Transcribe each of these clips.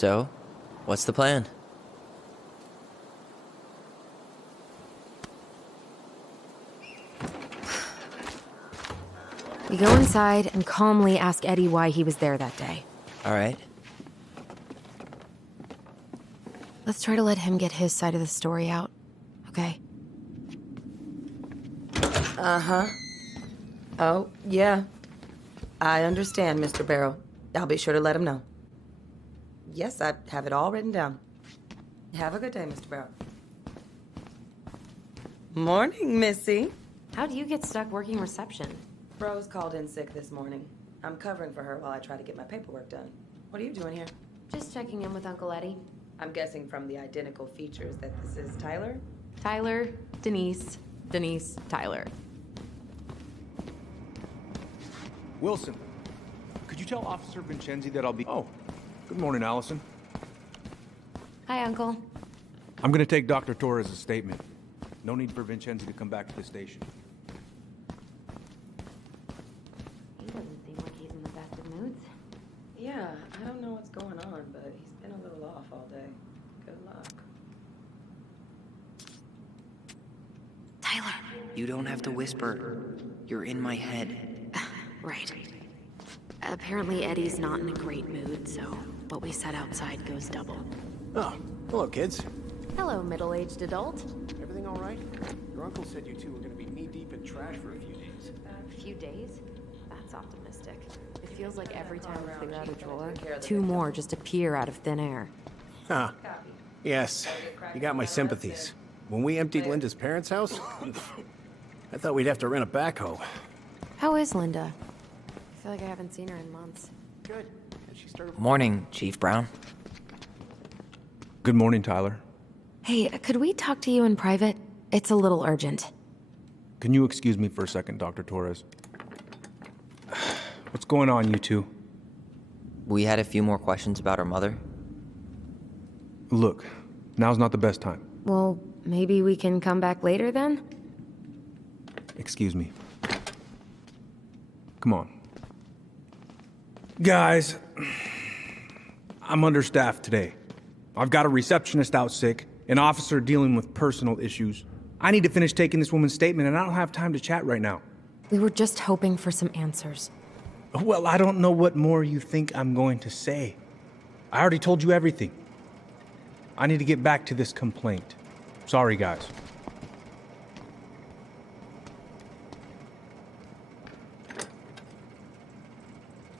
So, what's the plan? We go inside and calmly ask Eddie why he was there that day. All right. Let's try to let him get his side of the story out, okay? Uh-huh. Oh, yeah. I understand, Mr. Barrow. I'll be sure to let him know. Yes, I have it all written down. Have a good day, Mr. Barrow. Morning, Missy. How'd you get stuck working reception? Rose called in sick this morning. I'm covering for her while I try to get my paperwork done. What are you doing here? Just checking in with Uncle Eddie. I'm guessing from the identical features that this is Tyler? Tyler, Denise, Tyler. Wilson, could you tell Officer Vincenzi that I'll be... Oh, good morning, Allison. Hi, Uncle. I'm gonna take Dr. Torres' statement. No need for Vincenzi to come back to the station. He doesn't seem like he's in the best of moods. Yeah, I don't know what's going on, but he's been a little off all day. Good luck. Tyler. You don't have to whisper. You're in my head. Right. Apparently Eddie's not in a great mood, so what we said outside goes double. Oh, hello, kids. Hello, middle-aged adult. Everything all right? Your uncle said you two were going to be knee-deep in trash for a few days. A few days? That's optimistic. It feels like every time we clear out a drawer, two more just appear out of thin air. Huh. Yes, you got my sympathies. When we emptied Linda's parents' house, I thought we'd have to rent a backhoe. How is Linda? I feel like I haven't seen her in months. Good. And she started... Morning, Chief Brown. Good morning, Tyler. Hey, could we talk to you in private? It's a little urgent. Can you excuse me for a second, Dr. Torres? What's going on, you two? We had a few more questions about our mother. Look, now's not the best time. Well, maybe we can come back later then? Excuse me. Come on. Guys, I'm understaffed today. I've got a receptionist out sick, an officer dealing with personal issues. I need to finish taking this woman's statement, and I don't have time to chat right now. We were just hoping for some answers. Well, I don't know what more you think I'm going to say. I already told you everything. I need to get back to this complaint. Sorry, guys.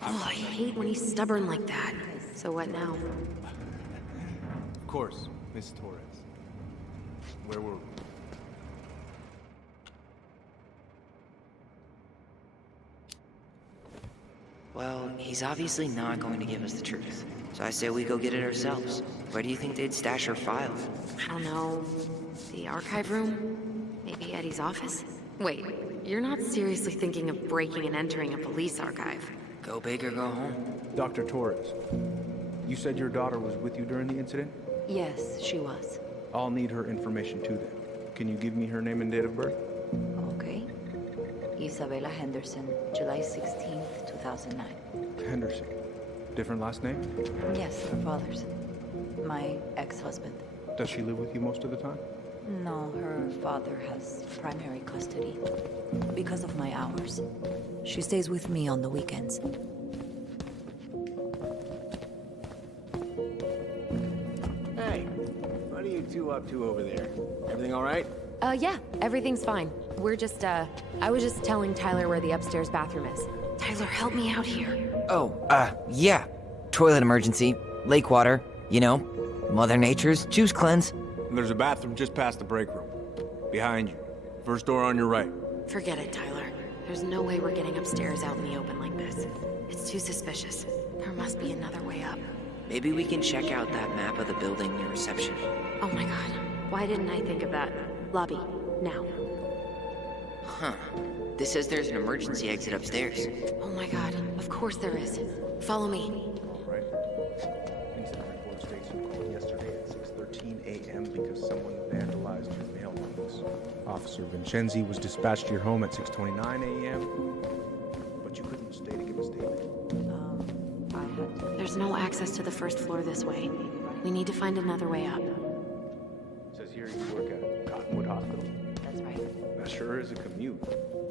Oh, I hate when he's stubborn like that. So what now? Of course, Miss Torres. Where were we? Well, he's obviously not going to give us the truth. So I say we go get it ourselves. Where do you think they'd stash our file? I don't know. The archive room? Maybe Eddie's office? Wait, you're not seriously thinking of breaking and entering a police archive? Go big or go home. Dr. Torres, you said your daughter was with you during the incident? Yes, she was. I'll need her information too then. Can you give me her name and date of birth? Okay. Isabella Henderson, July 16th, 2009. Henderson. Different last name? Yes, her father's. My ex-husband. Does she live with you most of the time? No, her father has primary custody. Because of my hours. She stays with me on the weekends. Hey, what are you two up to over there? Everything all right? Yeah, everything's fine. We're just, I was just telling Tyler where the upstairs bathroom is. Tyler, help me out here. Oh, yeah. Toilet emergency, lake water, you know, Mother Nature's juice cleanse. And there's a bathroom just past the break room. Behind you. First door on your right. Forget it, Tyler. There's no way we're getting upstairs out in the open like this. It's too suspicious. There must be another way up. Maybe we can check out that map of the building near reception. Oh my god. Why didn't I think of that? Lobby. Now. Huh. This says there's an emergency exit upstairs. Oh my god. Of course there is. Follow me. All right. Incident report states you called yesterday at 6:13 a.m. because someone vandalized your mailbox. Officer Vincenzi was dispatched to your home at 6:29 a.m., but you couldn't stay to give a statement. There's no access to the first floor this way. We need to find another way up. Says here you work at Cottonwood Hospital. That's right. That sure is a commute.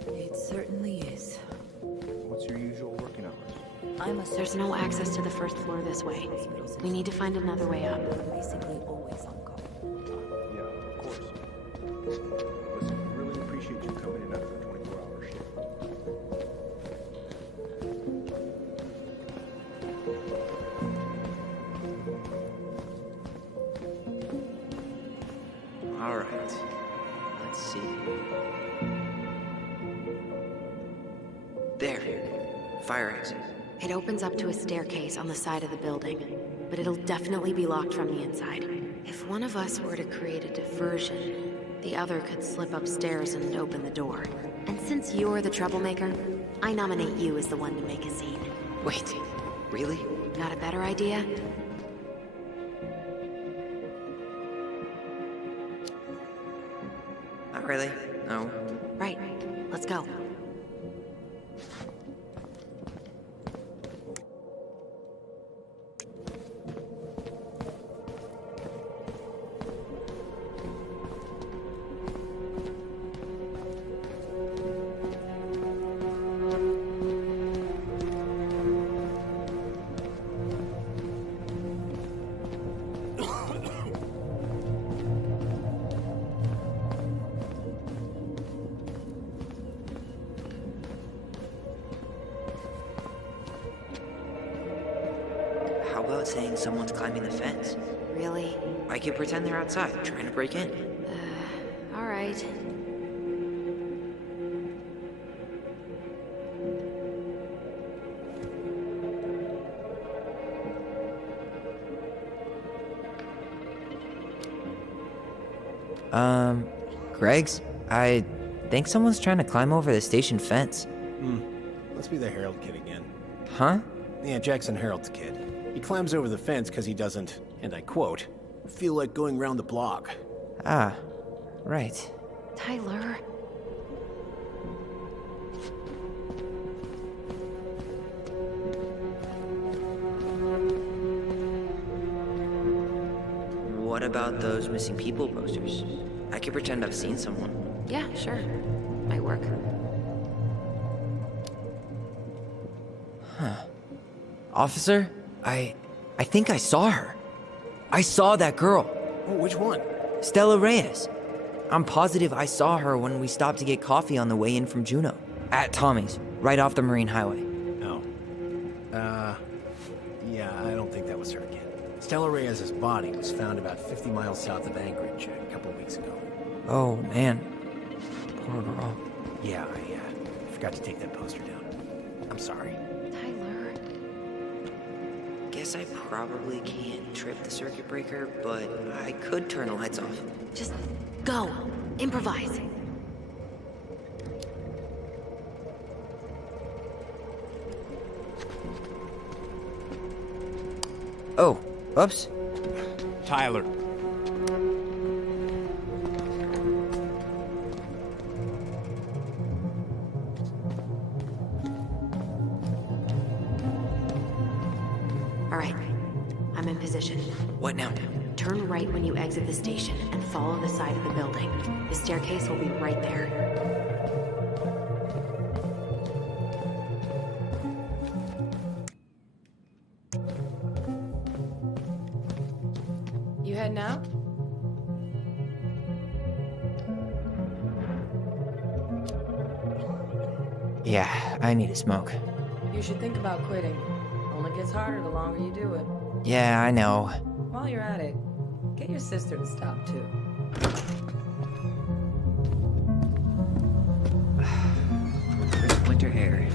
It certainly is. What's your usual working hours? I'm a There's no access to the first floor this way. We need to find another way up. basically always on call. Yeah, of course. Listen, we really appreciate you coming in after a 24-hour shift. All right. Let's see. There. Fire exit. It opens up to a staircase on the side of the building, but it'll definitely be locked from the inside. If one of us were to create a diversion, the other could slip upstairs and open the door. And since you're the troublemaker, I nominate you as the one to make a scene. Wait, really? Got a better idea? Not really. No. Right. Let's go. How about saying someone's climbing the fence? Really? I could pretend they're outside, trying to break in. All right. Greg's? I think someone's trying to climb over the station fence. Must be the Herald kid again. Huh? Yeah, Jackson Herald's kid. He climbs over the fence because he doesn't, and I quote, feel like going round the block. Ah, right. Tyler. What about those missing people posters? I could pretend I've seen someone. Yeah, sure. Might work. Officer, I think I saw her. I saw that girl, Oh, which one? Stella Reyes. I'm positive I saw her when we stopped to get coffee on the way in from Juneau. At Tommy's, right off the Marine Highway. Oh. Yeah, I don't think that was her kid. Stella Reyes' body was found about 50 miles south of Anchorage a couple weeks ago. Oh, man. Poor girl. Yeah, I forgot to take that poster down. I'm sorry. Tyler. Guess I probably can't trip the circuit breaker, but I could turn the lights off. Just go. Improvise. Oh, oops. Tyler. All right. I'm in position. What now? Turn right when you exit the station and follow the side of the building. The staircase will be right there. You heading out? Yeah, I need a smoke. You should think about quitting. Only gets harder the longer you do it. Yeah, I know. While you're at it, get your sister to stop too. Crisp winter air.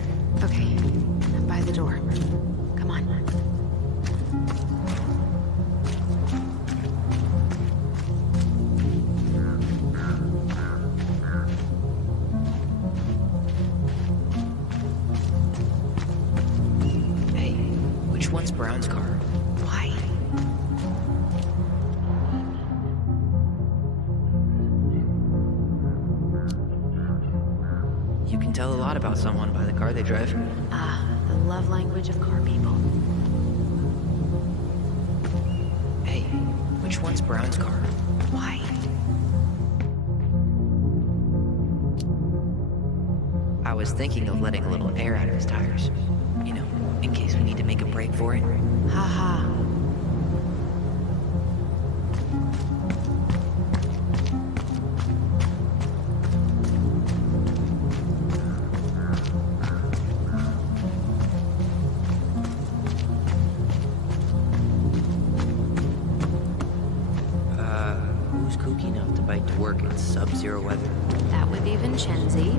Okay. I'm by the door. Come on. Hey, which one's Brown's car? Why? You can tell a lot about someone by the car they drive. Ah, the love language of car people. which one's Brown's car? Why? I was thinking of letting a little air out of his tires. You know, in case we need to make a break for it. Haha. Who's kooky enough to bike to work in sub-zero weather? That would be Vincenzi.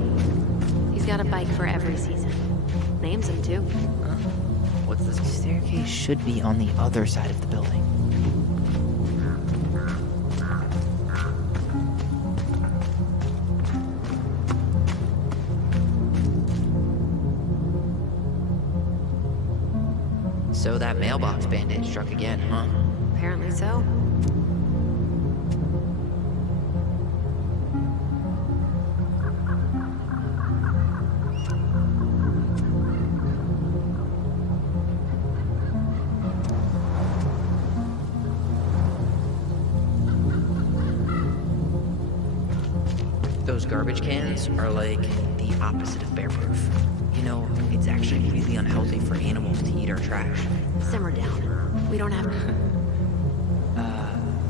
He's got a bike for every season. Names him too. What's this? The staircase should be on the other side of the building. So that mailbox bandit struck again, huh? Apparently so. Those garbage cans are like the opposite of bear-proof. You know, it's actually really unhealthy for animals to eat our trash. Simmer down. We don't have...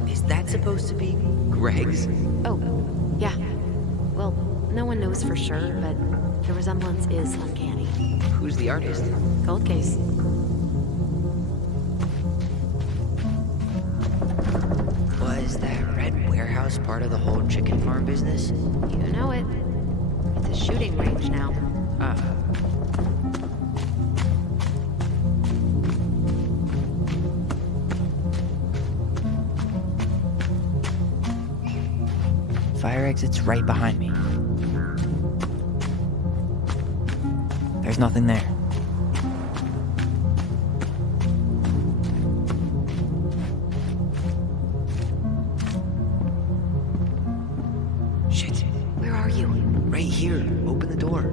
Is that supposed to be Greg's? Oh, yeah. Well, no one knows for sure, but the resemblance is uncanny. Who's the artist? Cold case. Was that red warehouse part of the whole chicken farm business? You know it. It's a shooting range now. Fire exit's right behind me. There's nothing there. Shit. Where are you? Right here. Open the door.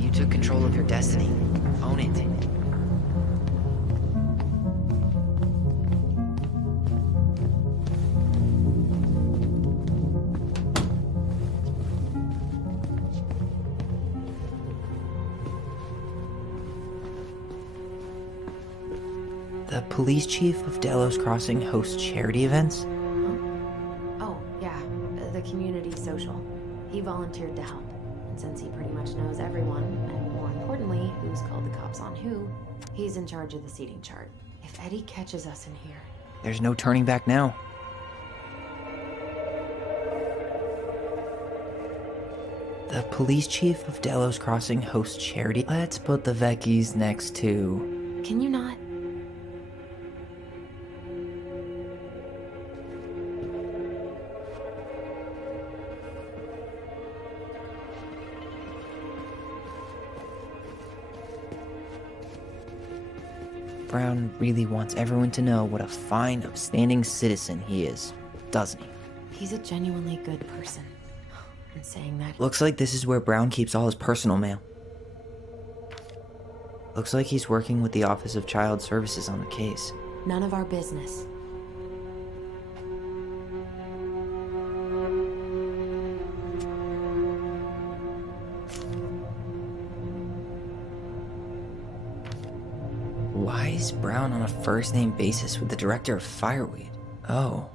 You took control of your destiny. Own it. The police chief of Delos Crossing hosts charity events? Oh, yeah. The community social. He volunteered to help. And since he pretty much knows everyone, and more importantly, who's called the cops on who, he's in charge of the seating chart. If Eddie catches us in here... There's no turning back now. The police chief of Delos Crossing hosts charity. Let's put the Vecchies next to... Can you not? Brown really wants everyone to know what a fine, upstanding citizen he is, doesn't he? He's a genuinely good person. And saying that... Looks like this is where Brown keeps all his personal mail. Looks like he's working with the Office of Child Services on the case. None of our business. Why is Brown on a first-name basis with the director of Fireweed? Oh,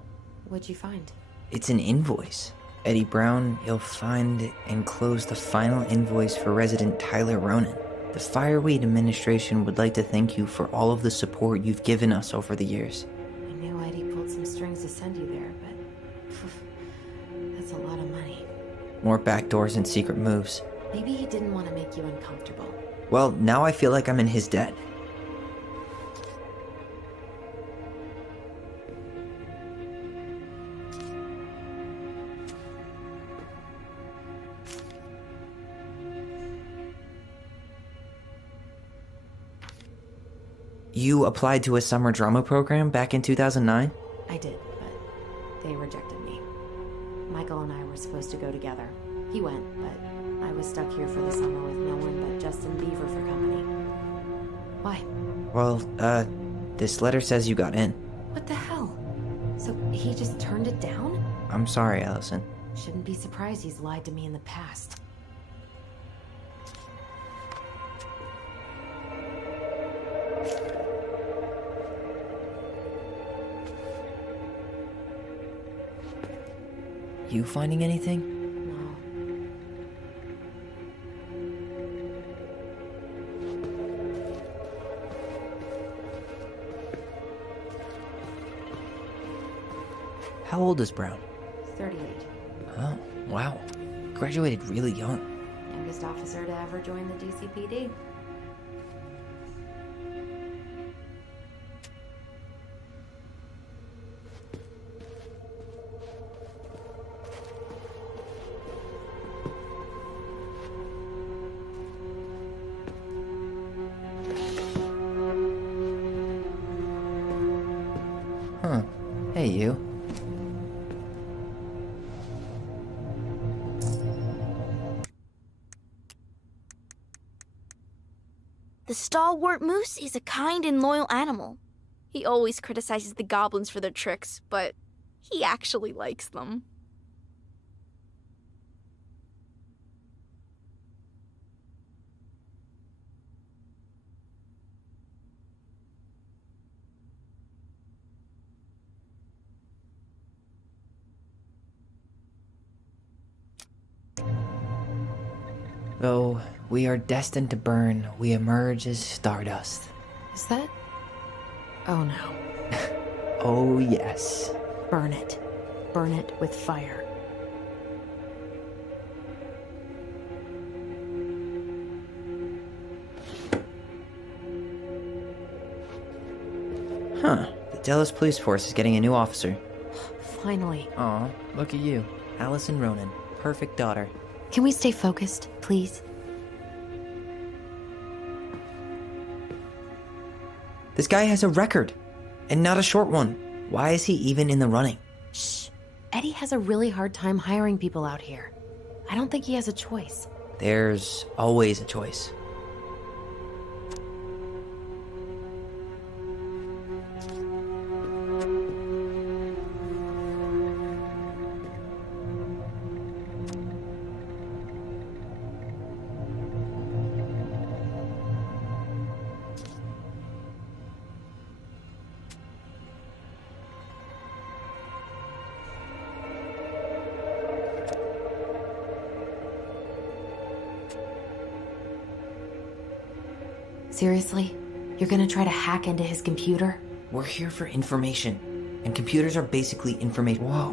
What'd you find? it's an invoice. Eddie Brown, you'll find enclosed the final invoice for resident Tyler Ronan. The Fireweed administration would like to thank you for all of the support you've given us over the years. I knew Eddie pulled some strings to send you there, but... that's a lot of money. More backdoors and secret moves. Maybe he didn't want to make you uncomfortable. Well, now I feel like I'm in his debt. You applied to a summer drama program back in 2009? I did, but they rejected me. Michael and I were supposed to go together. He went, but I was stuck here for the summer with no one but Justin Beaver for company. Why? Well, this letter says you got in. What the hell? So he just turned it down? I'm sorry, Allison. Shouldn't be surprised he's lied to me in the past. You finding anything? No. How old is Brown? 38. Oh, wow. Graduated really young. Youngest officer to ever join the DCPD. Huh. Hey, you. The stalwart moose is a kind and loyal animal. He always criticizes the goblins for their tricks, but he actually likes them. Though we are destined to burn, we emerge as stardust. Is that? Oh no. Oh, yes. Burn it. Burn it with fire. Huh. The Dallas Police Force is getting a new officer. Finally. Aw, look at you. Allison Ronan. Perfect daughter. Can we stay focused, please? This guy has a record. And not a short one. Why is he even in the running? Shh. Eddie has a really hard time hiring people out here. I don't think he has a choice. There's always a choice. Seriously? You're gonna try to hack into his computer? We're here for information. And computers are basically information. Whoa.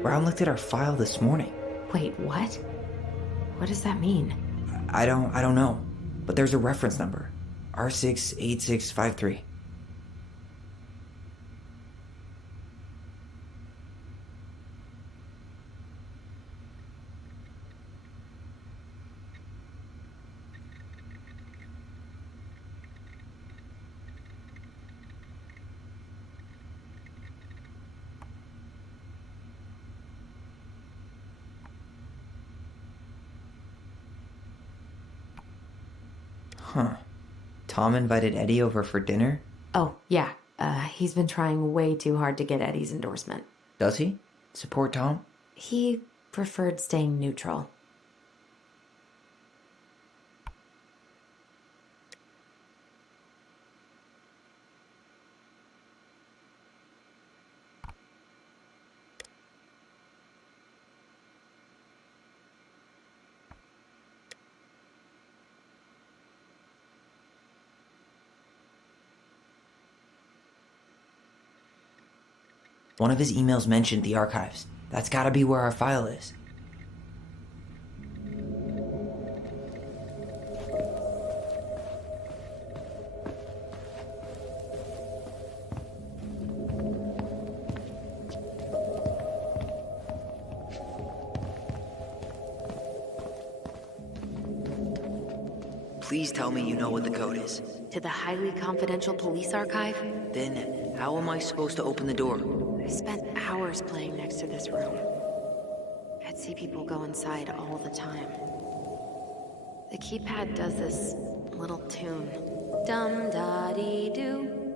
Brown looked at our file this morning. Wait, what? What does that mean? I don't know. But there's a reference number. R68653. Huh. Tom invited Eddie over for dinner? Oh, yeah. He's been trying way too hard to get Eddie's endorsement. Does he? Support Tom? He preferred staying neutral. One of his emails mentioned the archives. That's gotta be where our file is. Please tell me you know what the code is. To the highly confidential police archive? Then, how am I supposed to open the door? I spent hours playing next to this room. I'd see people go inside all the time. The keypad does this little tune. Dum-da-dee-doo.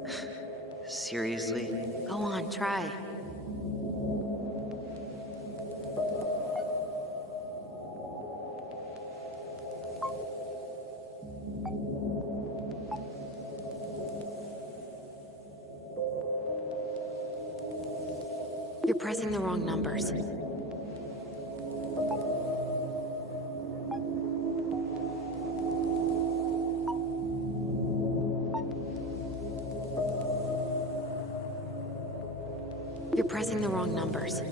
Seriously? Go on, try. You're pressing the wrong numbers. You're pressing the wrong numbers.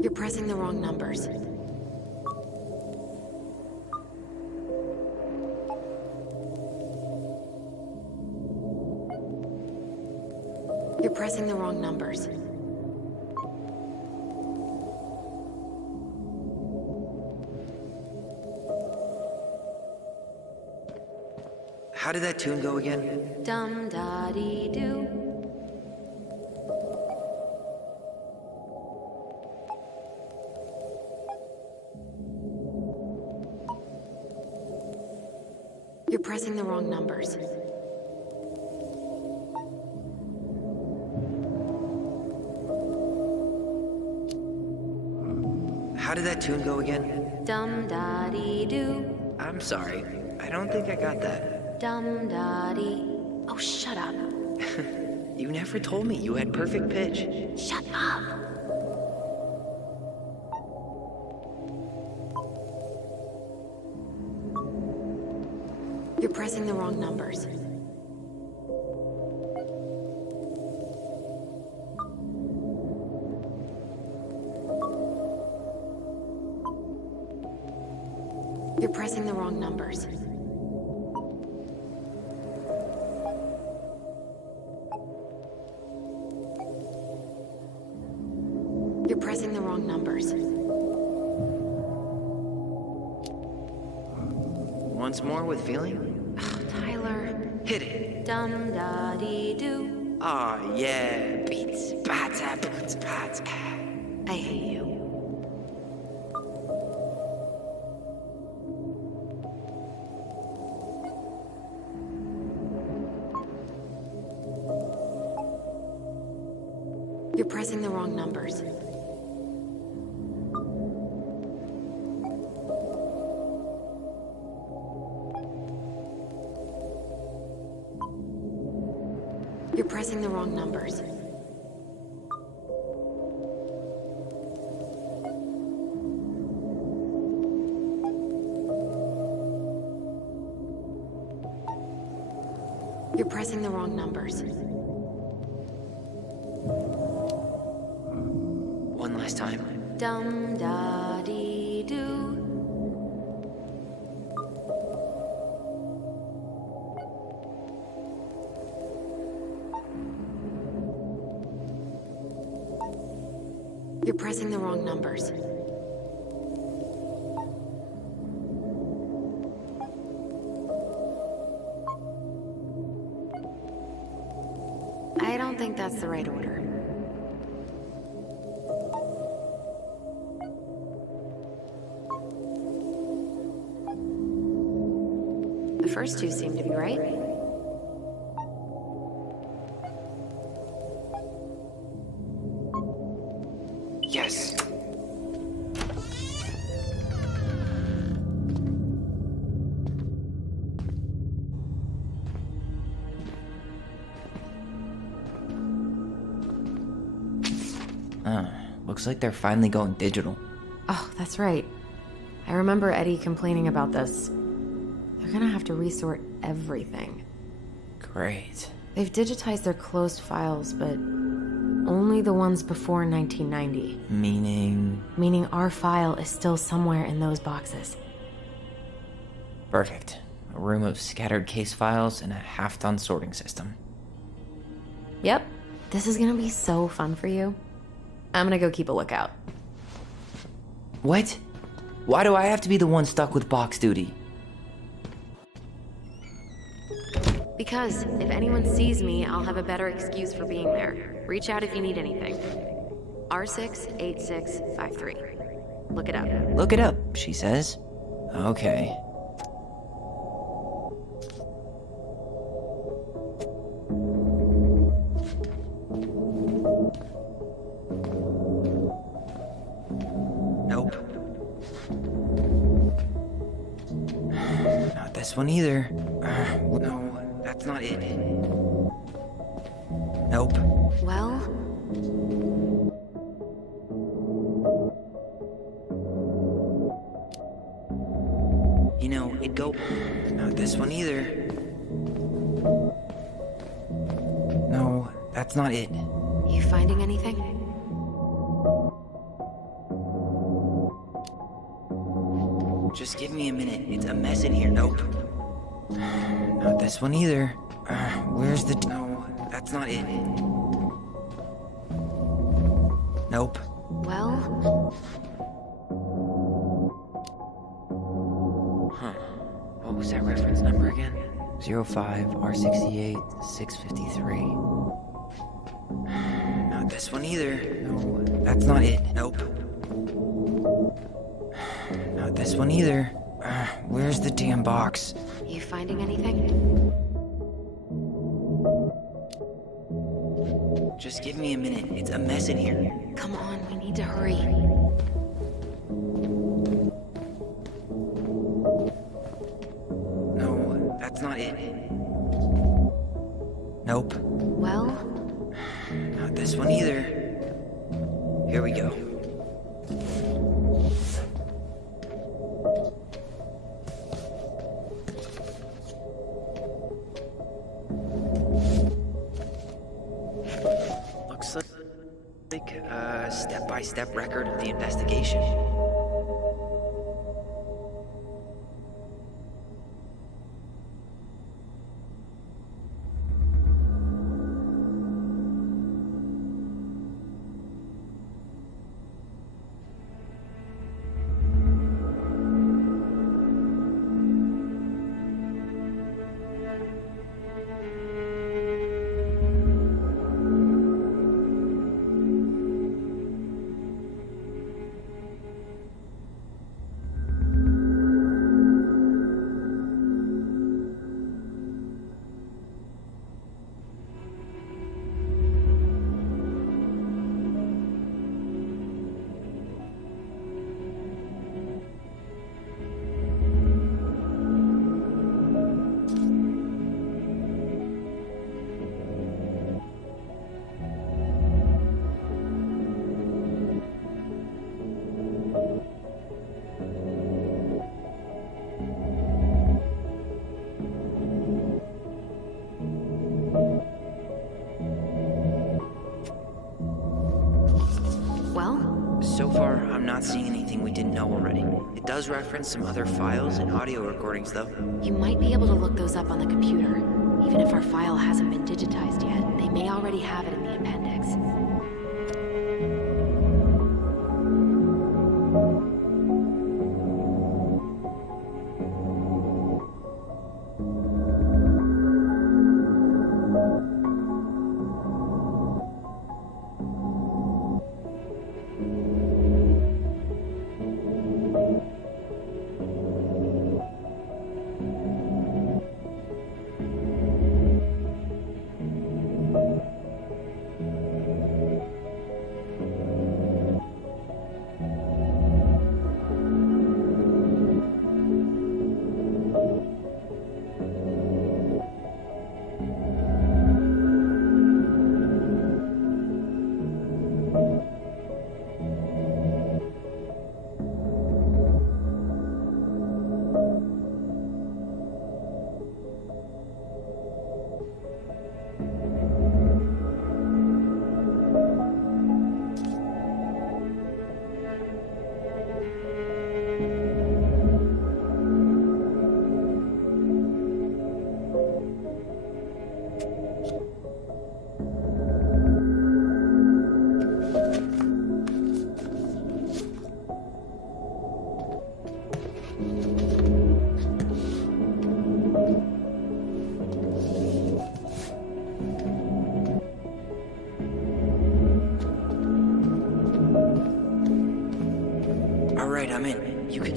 You're pressing the wrong numbers. You're pressing the wrong numbers. How did that tune go again? Dum-da-dee-doo. You're pressing the wrong numbers. How did that tune go again? Dum-da-dee-doo. I'm sorry. I don't think I got that. Dum-da-dee. Oh, shut up. You never told me you had perfect pitch. Shut up. You're pressing the wrong numbers. You're pressing the wrong numbers. You're pressing the wrong numbers. Once more with feeling? Tyler. Hit it. Dum-da-dee-doo. Aw, yeah. Beats, bats, boots, bats. I hate you. You're pressing the wrong numbers. You're pressing the wrong numbers. You're pressing the wrong numbers. One last time. Dum-da-dee-doo. You're pressing the wrong numbers. I don't think that's the right order. The first two seem to be right. Yes. Looks like they're finally going digital. Oh, that's right. I remember Eddie complaining about this. They're gonna have to resort everything. Great. They've digitized their closed files, but only the ones before 1990. Meaning our file is still somewhere in those boxes. Perfect. A room of scattered case files and a half-done sorting system. Yep. This is gonna be so fun for you. I'm gonna go keep a lookout. What? Why do I have to be the one stuck with box duty? Because if anyone sees me, I'll have a better excuse for being there. Reach out if you need anything. R68653. Look it up. Look it up, she says. Okay. Nope. Not this one either. No, that's not it. Nope. Well, You know, it'd go. Not this one either. No, that's not it. you finding anything? Just give me a minute. It's a mess in here. Nope. Not this one either. Where's the... No, that's not it. Nope. Well, Huh. What was that reference number again? 05 R68 653. Not this one either. No, that's not it. Nope. Not this one either. Where's the damn box? you finding anything? Just give me a minute. It's a mess in here. Come on, we need to hurry. No, that's not it. Nope. Well, Not this one either. Here we go. Looks like a step-by-step record of the investigation. well, So far, I'm not seeing anything we didn't know already. It does reference some other files and audio recordings, though. you might be able to look those up on the computer. Even if our file hasn't been digitized yet, they may already have it in the appendix.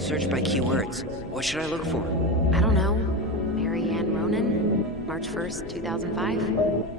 search by keywords. What should I look for? I don't know. Mary Ann Ronan? March 1st, 2005?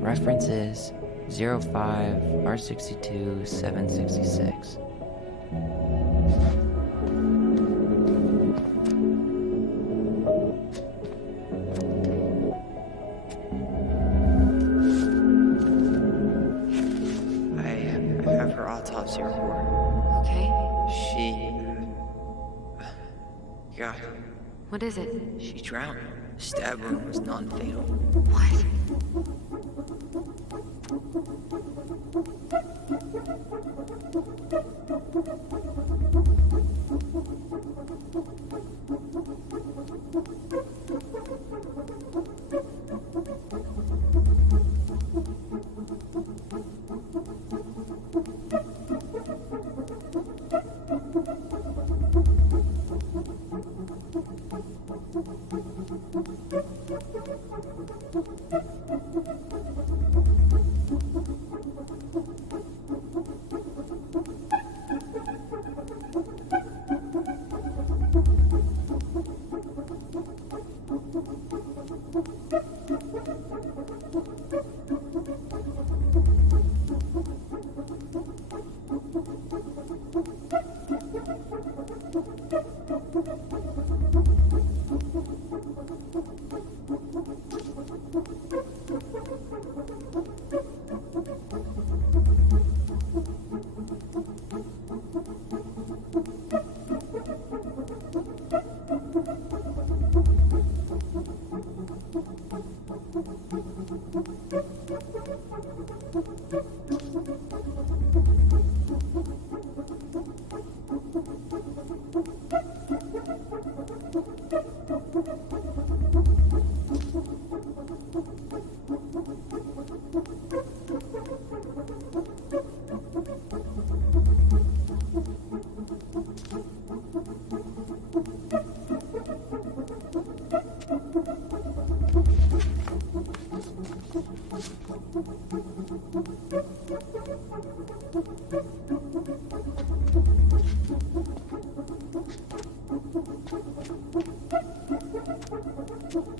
References 05 R62 766. I have her autopsy report. Okay. She... God, What is it? she drowned. The stab wound was non-fatal. What?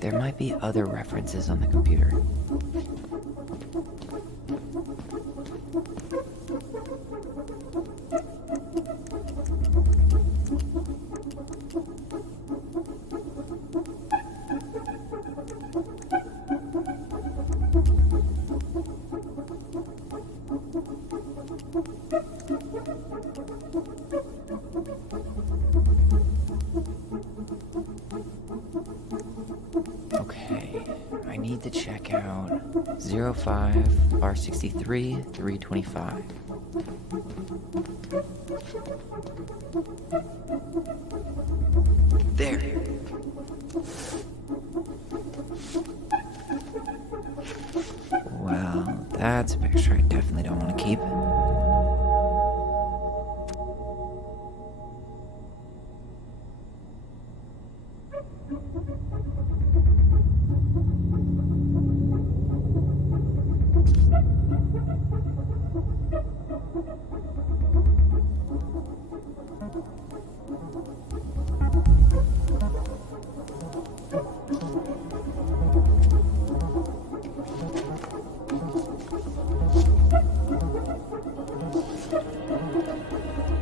There might be other references on the computer. Okay, I need to check out 05 R63 325. There. Well, that's a picture I definitely don't want to keep.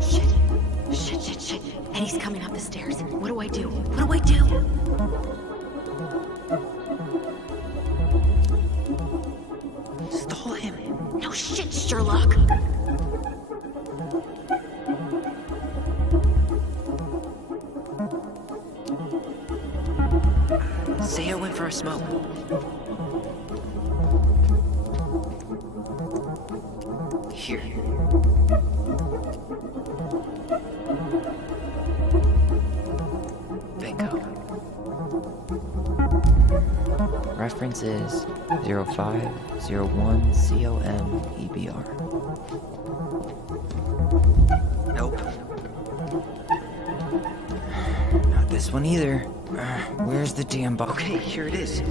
Shit. Eddie's coming up the stairs. What do I do? What do I do? our luck. Say I went for a smoke. Here. Bingo. Reference is 0501 COM-EBR. Nope. Not this one either. Where's the damn box? Okay, here it is.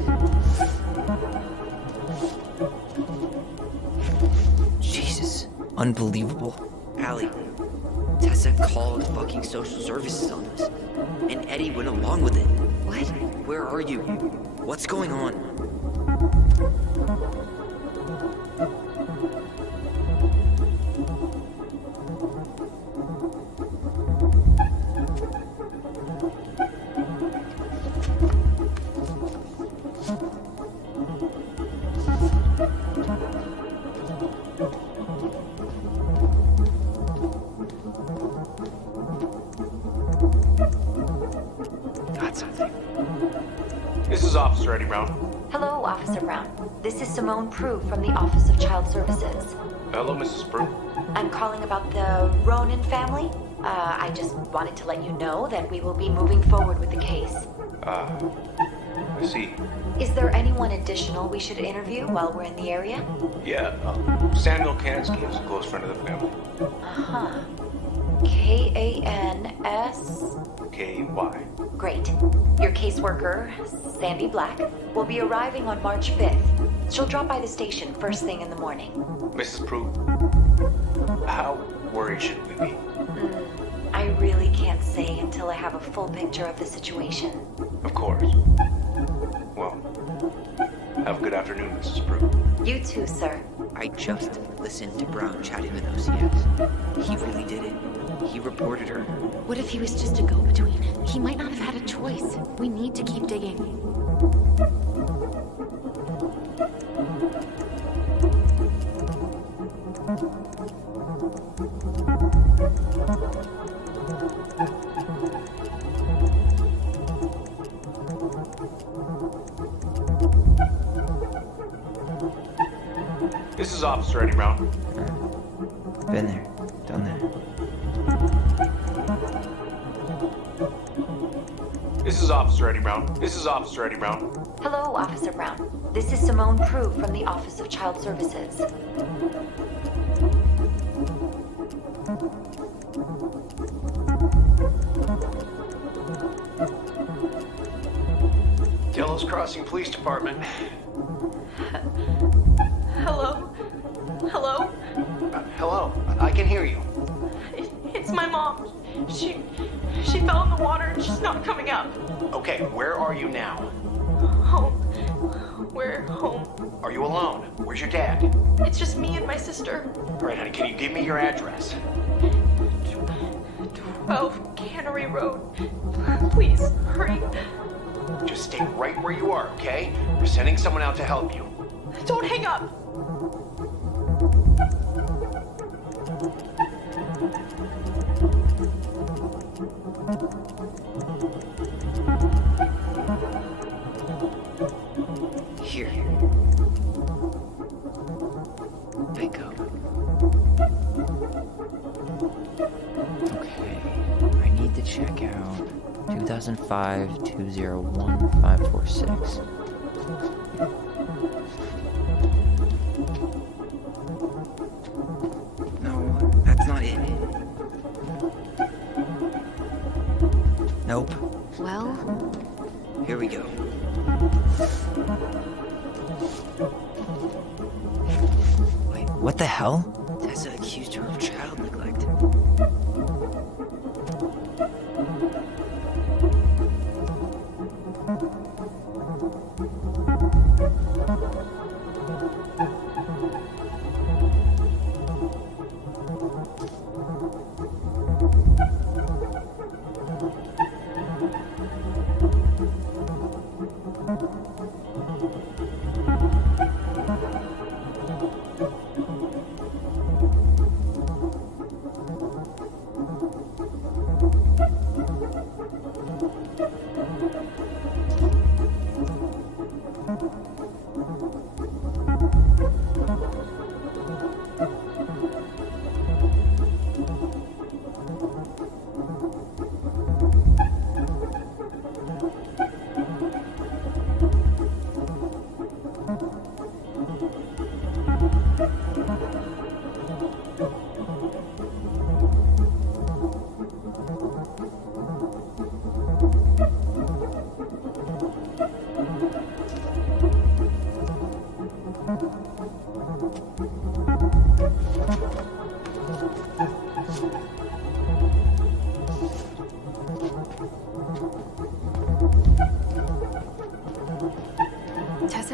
Jesus. Unbelievable. Allie, Tessa called fucking social services on us. And Eddie went along with it. What? Where are you? What's going on? Got something. This is Officer Eddie Brown. Hello, Officer Brown. This is Simone Prue from the Office of Child Services. Hello, Mrs. Prue. I'm calling about the Ronan family. I just wanted to let you know that we will be moving forward with the case. I see. Is there anyone additional we should interview while we're in the area? Yeah, Samuel Kansky is a close friend of the family. Uh-huh. K-A-N-S... K-Y. Great. Your caseworker, Sandy Black, will be arriving on March 5th. She'll drop by the station first thing in the morning. Mrs. Prue, how worried should we be? I really can't say until I have a full picture of the situation. Of course. Well, have a good afternoon, Mrs. Prue. You too, sir. I just listened to Brown chatting with OCS. He really did it. He reported her. What if he was just a go-between? He might not have had a choice. We need to keep digging. This is Officer Eddie Brown. Been there. Done that. This is Officer Eddie Brown. This is Officer Eddie Brown. Hello, Officer Brown. This is Simone Prue from the Office of Child Services. Delos Crossing Police Department. Hello? Hello? Hello, I can hear you. It's my mom. She fell in the water and she's not coming up. Okay, where are you now? Home. We're home. Are you alone? Where's your dad? It's just me and my sister. All right, honey, can you give me your address? 12 Cannery Road. Please, hurry. Just stay right where you are, okay? We're sending someone out to help you. Don't hang up. Here. Bingo. Okay. I need to check out 2005-201-546. No, that's not it. Nope. Well, Here we go. Wait, what the hell? Tessa accused her of child neglect.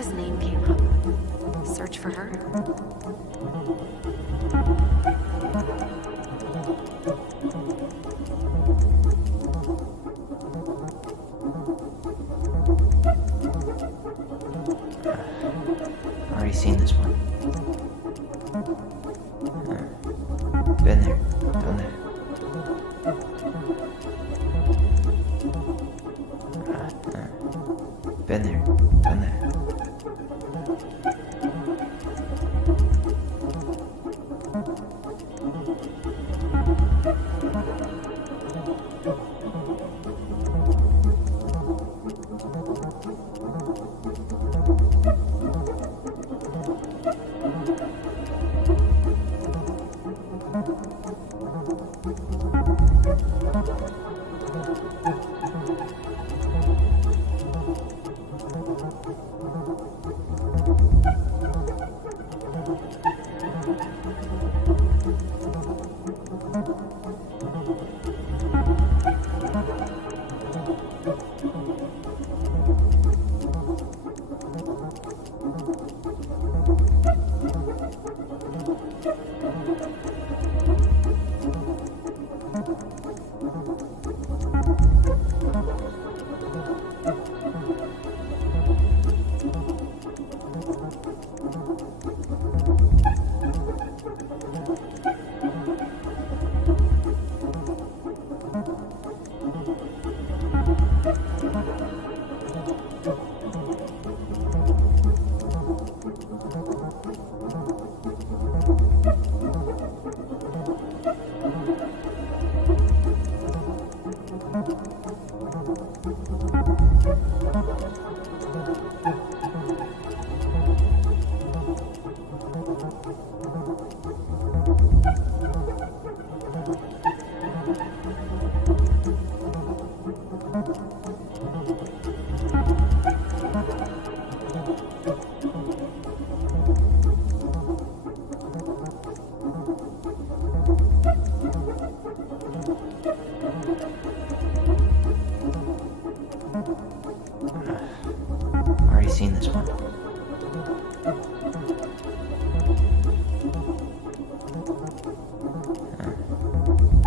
Alexa's name came up. Search for her? Already seen this one. Been there, done that. Been there, done that. Already seen this one.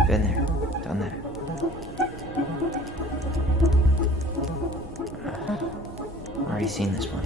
Been there, done that. Already seen this one.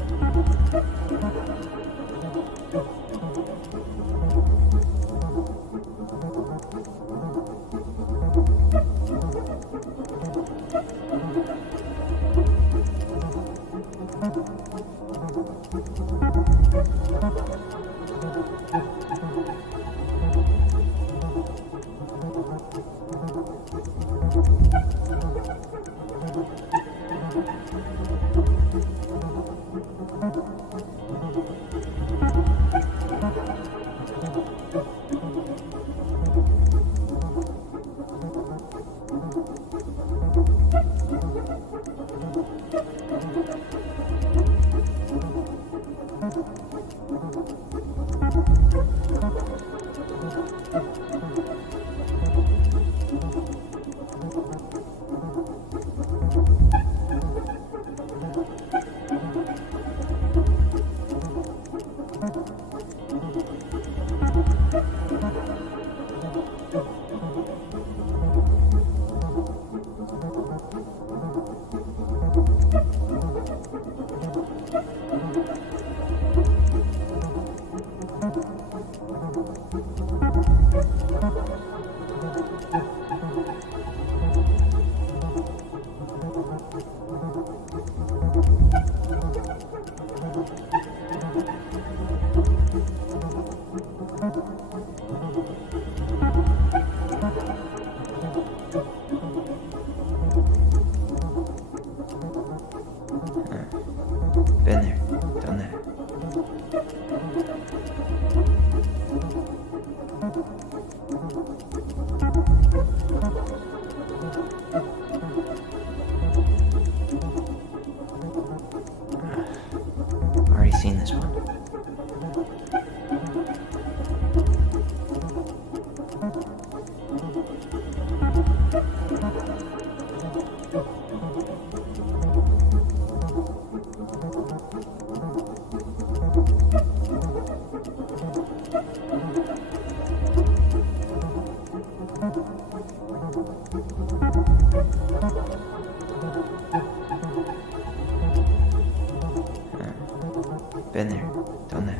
Been there, done that.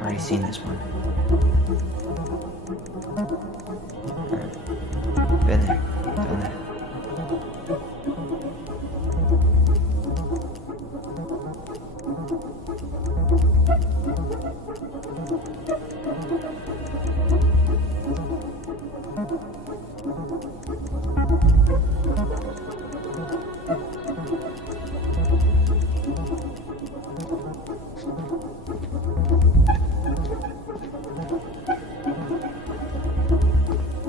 Already seen this one. Been there, done that.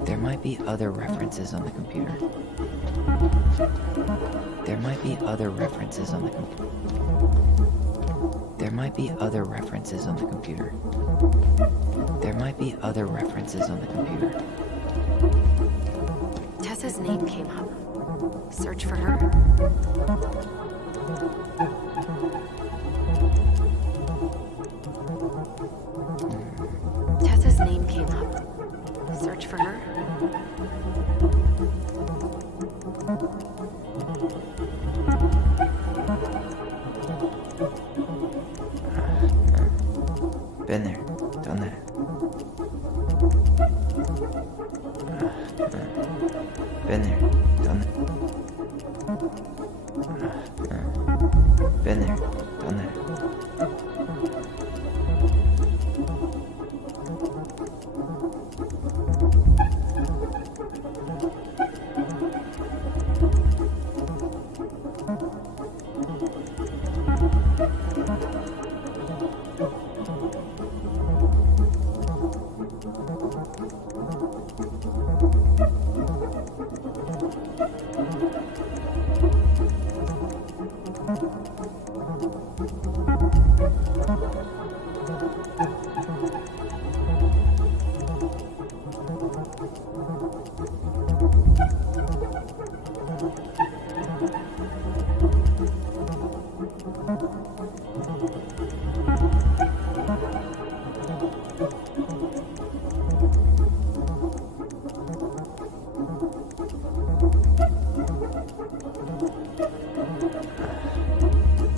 There might be other references on the computer. There might be other references on the computer. There might be other references on the computer. There might be other references on the computer. Tessa's name came up. Search for her. Tessa's name came up. Search for her. Been there, done that. Been there, done that. Been there, done that.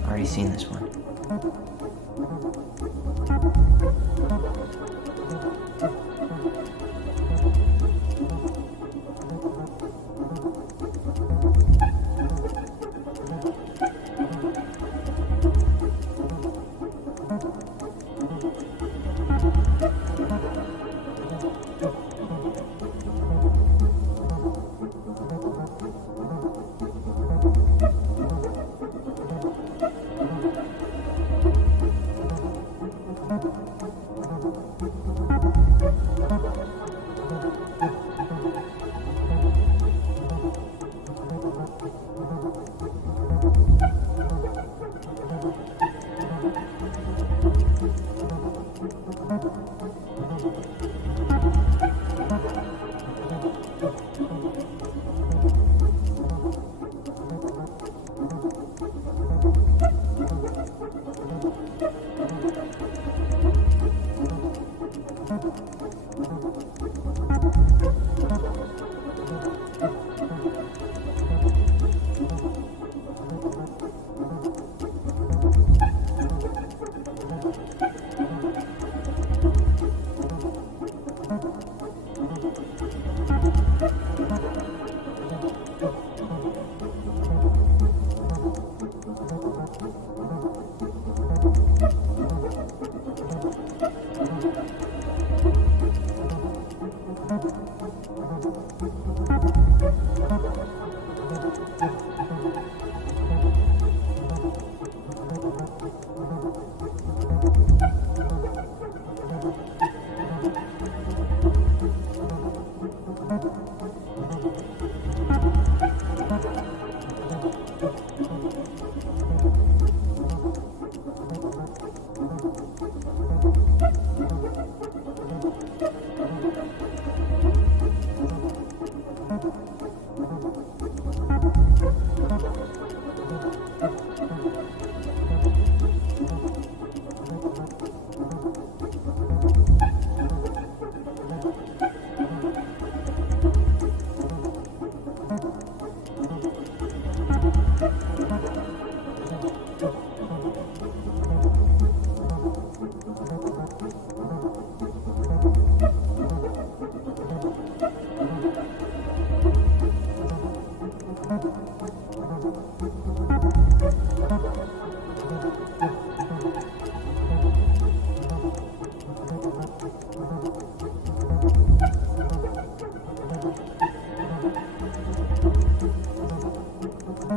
Already seen this one.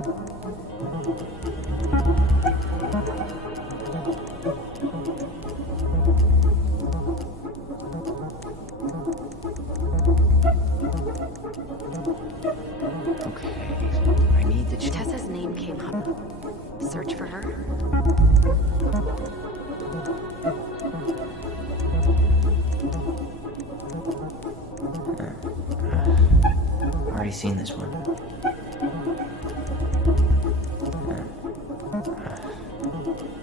Okay, I need to Tessa's name came up. Search for her? Already seen this one.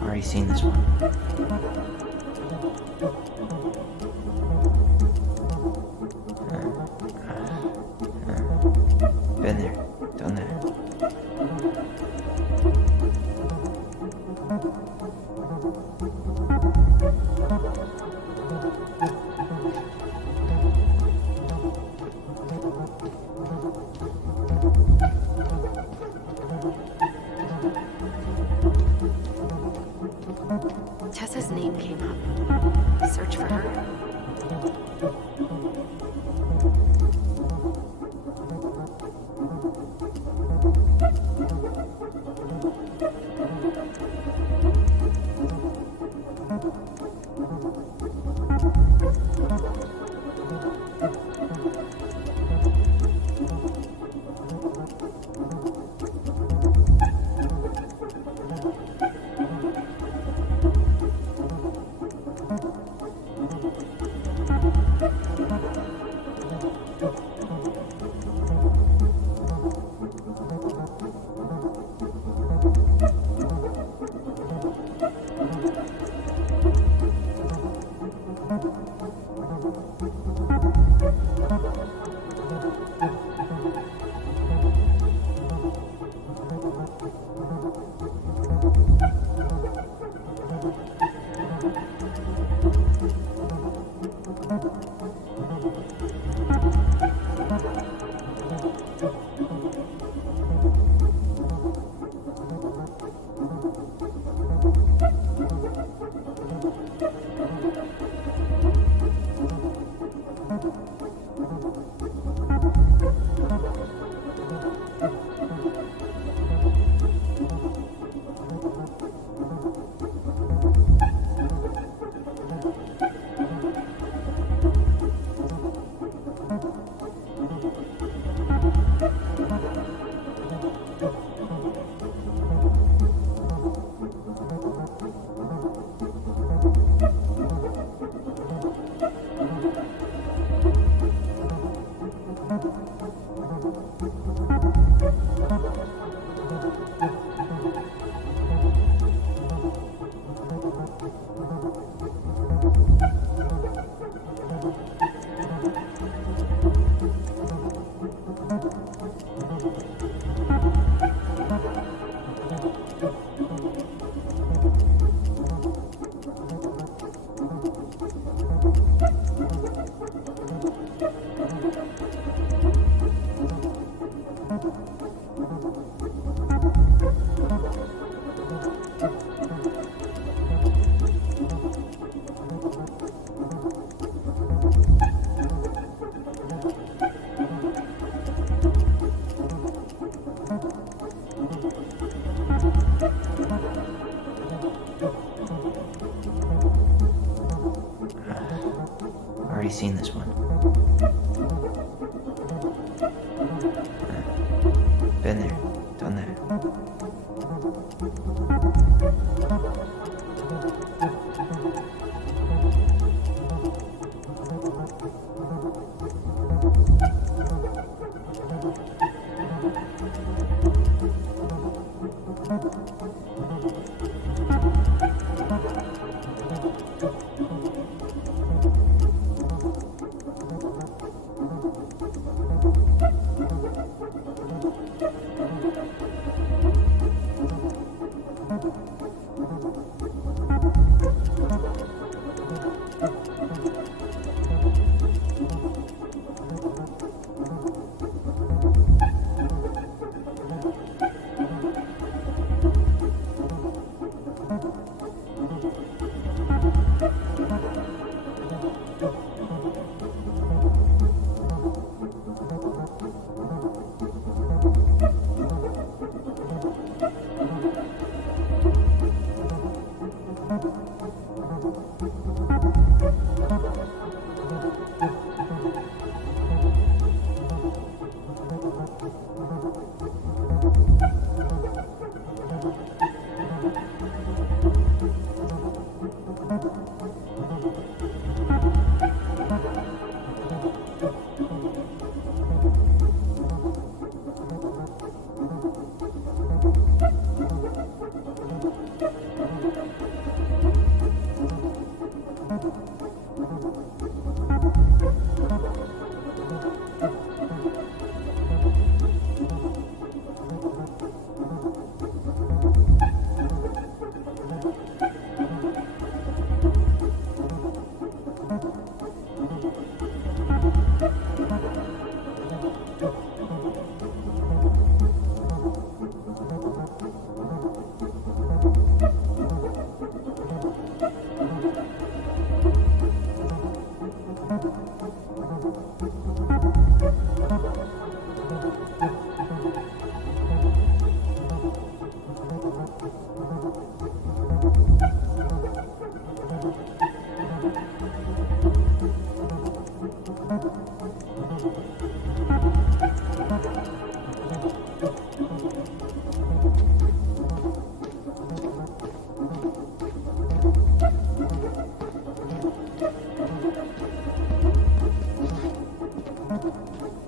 Already seen this one. Been there, done that. Tessa's name came up. Search for her? Already seen this one. Been there, done that.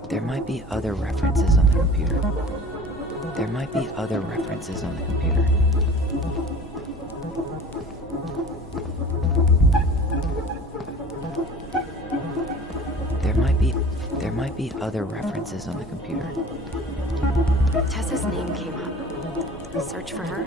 There might be other references on the computer. There might be other references on the computer. There might be other references on the computer. Tessa's name came up. Search for her?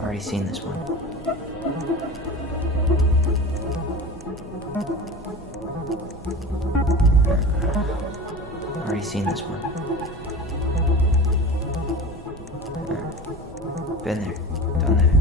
Already seen this one. Already seen this one. Been there, done that.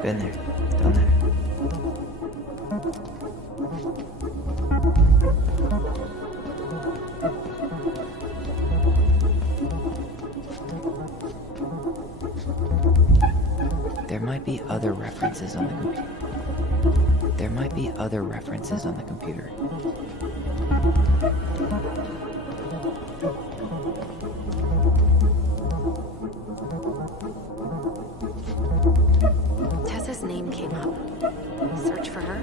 Been there, done that. There might be other references on the computer. There might be other references on the computer. Tessa's name came up. Search for her?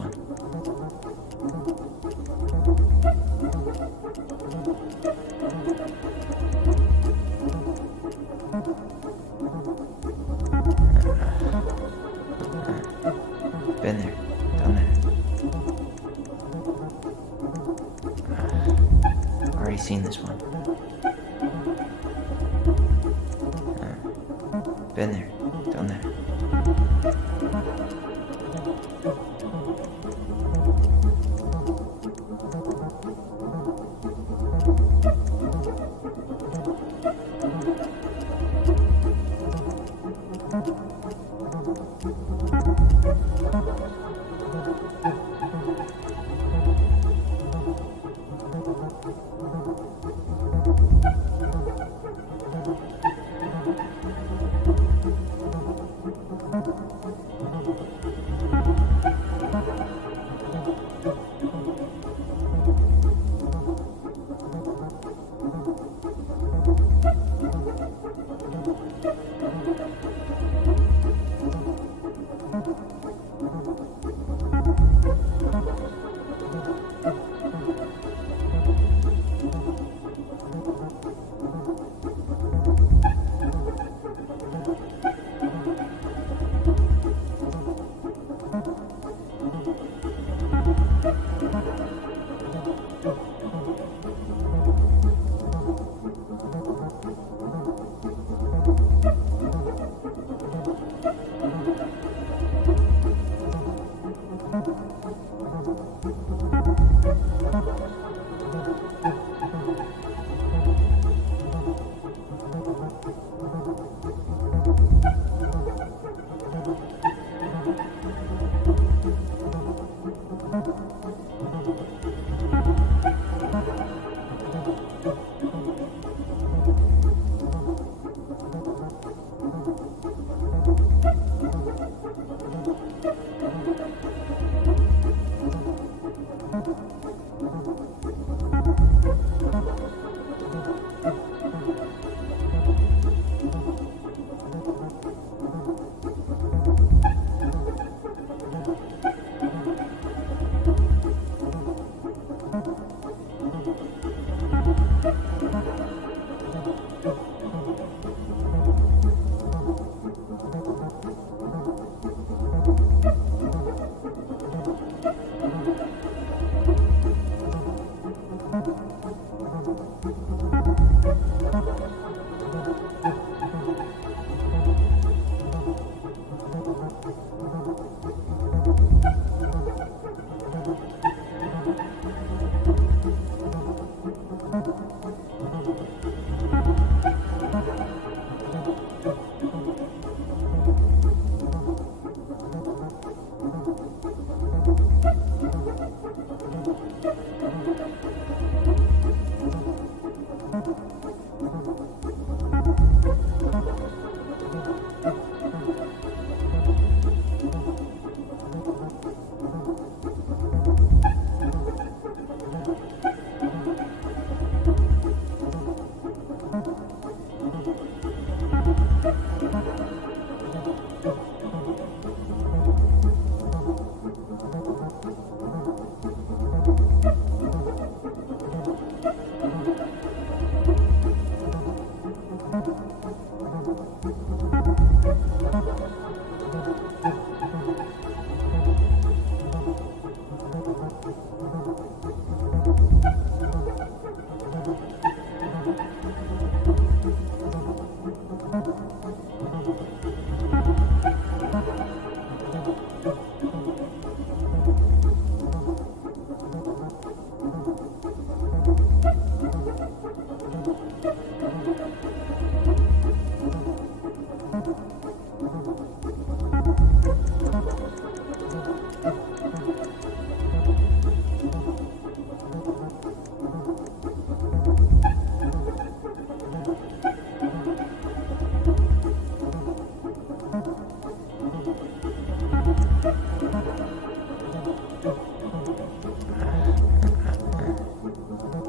one. Been there, done that. Already seen this one. Been there, done that.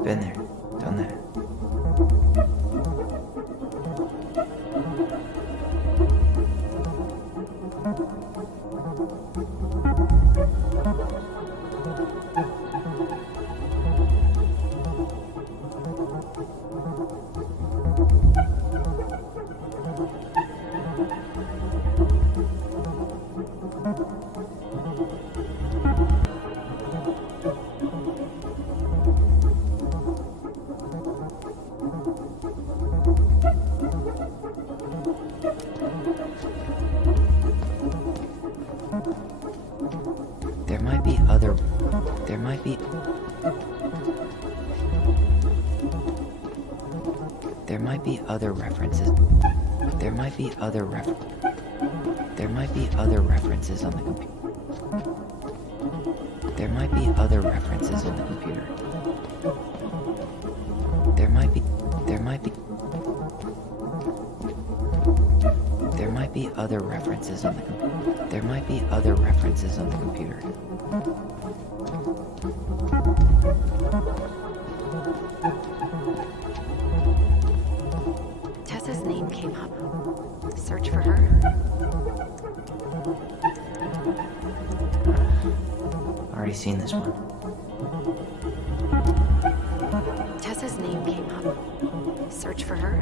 Been there, done that. might be other references. There might be other references on the computer. There might be other references on the computer. There might be other references on the computer. There might be other references on the computer. Tessa's name came up. Search for her. Already seen this one. Tessa's name came up. Search for her.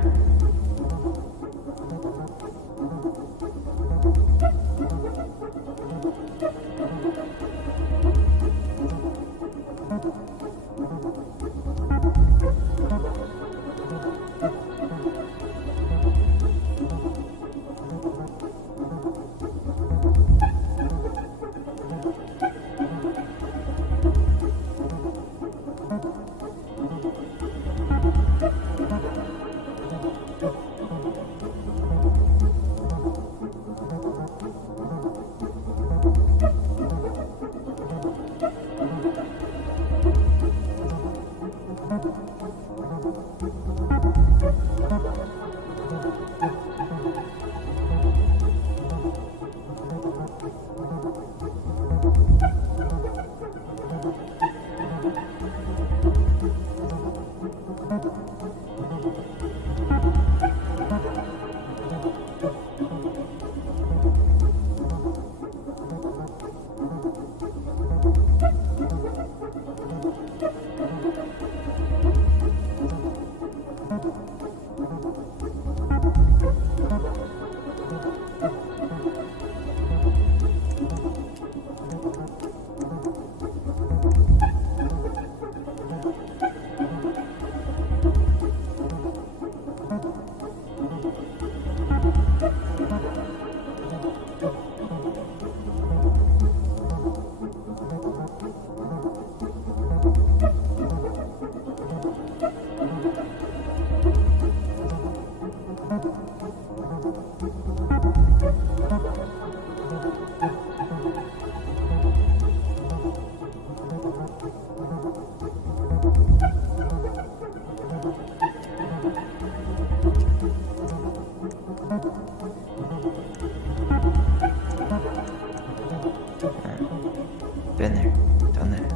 Been there, done that.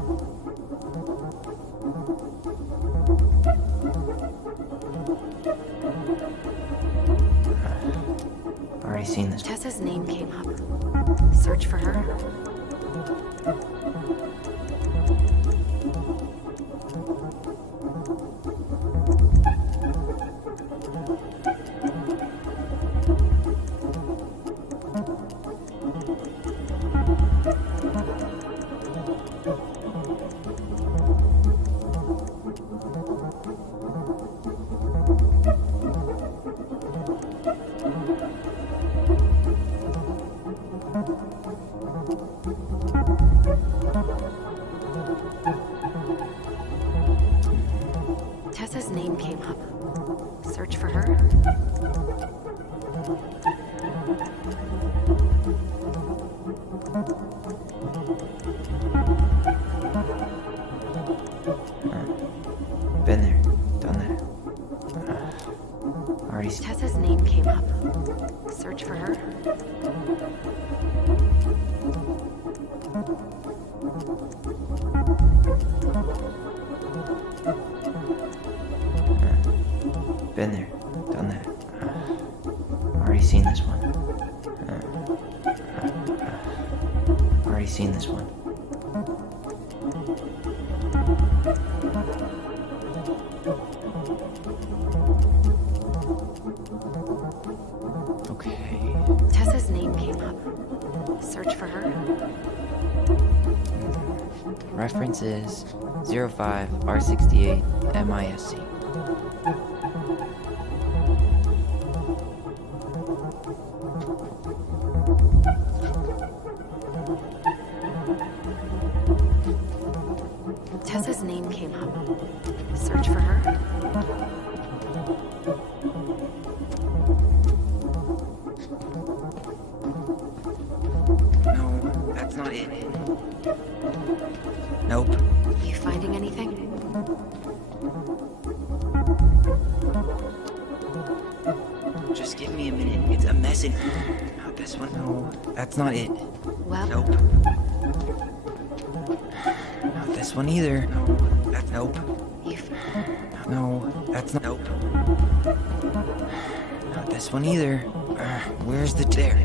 Already seen this. Tessa's name came up. Search for her. Tessa's name came up. Search for her. Been there, done that. Already seen. Tessa's name came up. Search for her. Been there, done that. Already seen this one. Already seen this one. Okay. Tessa's name came up. Search for her. Reference is 05R68 MISC. Tessa's name came up. Search for her? No, that's not it. Nope. You finding anything? Just give me a minute. It's a message. Not this one. No, that's not it. Well, Nope. Not this one either. No, that's nope. No, that's not. Nope. Not this one either. Where's the there?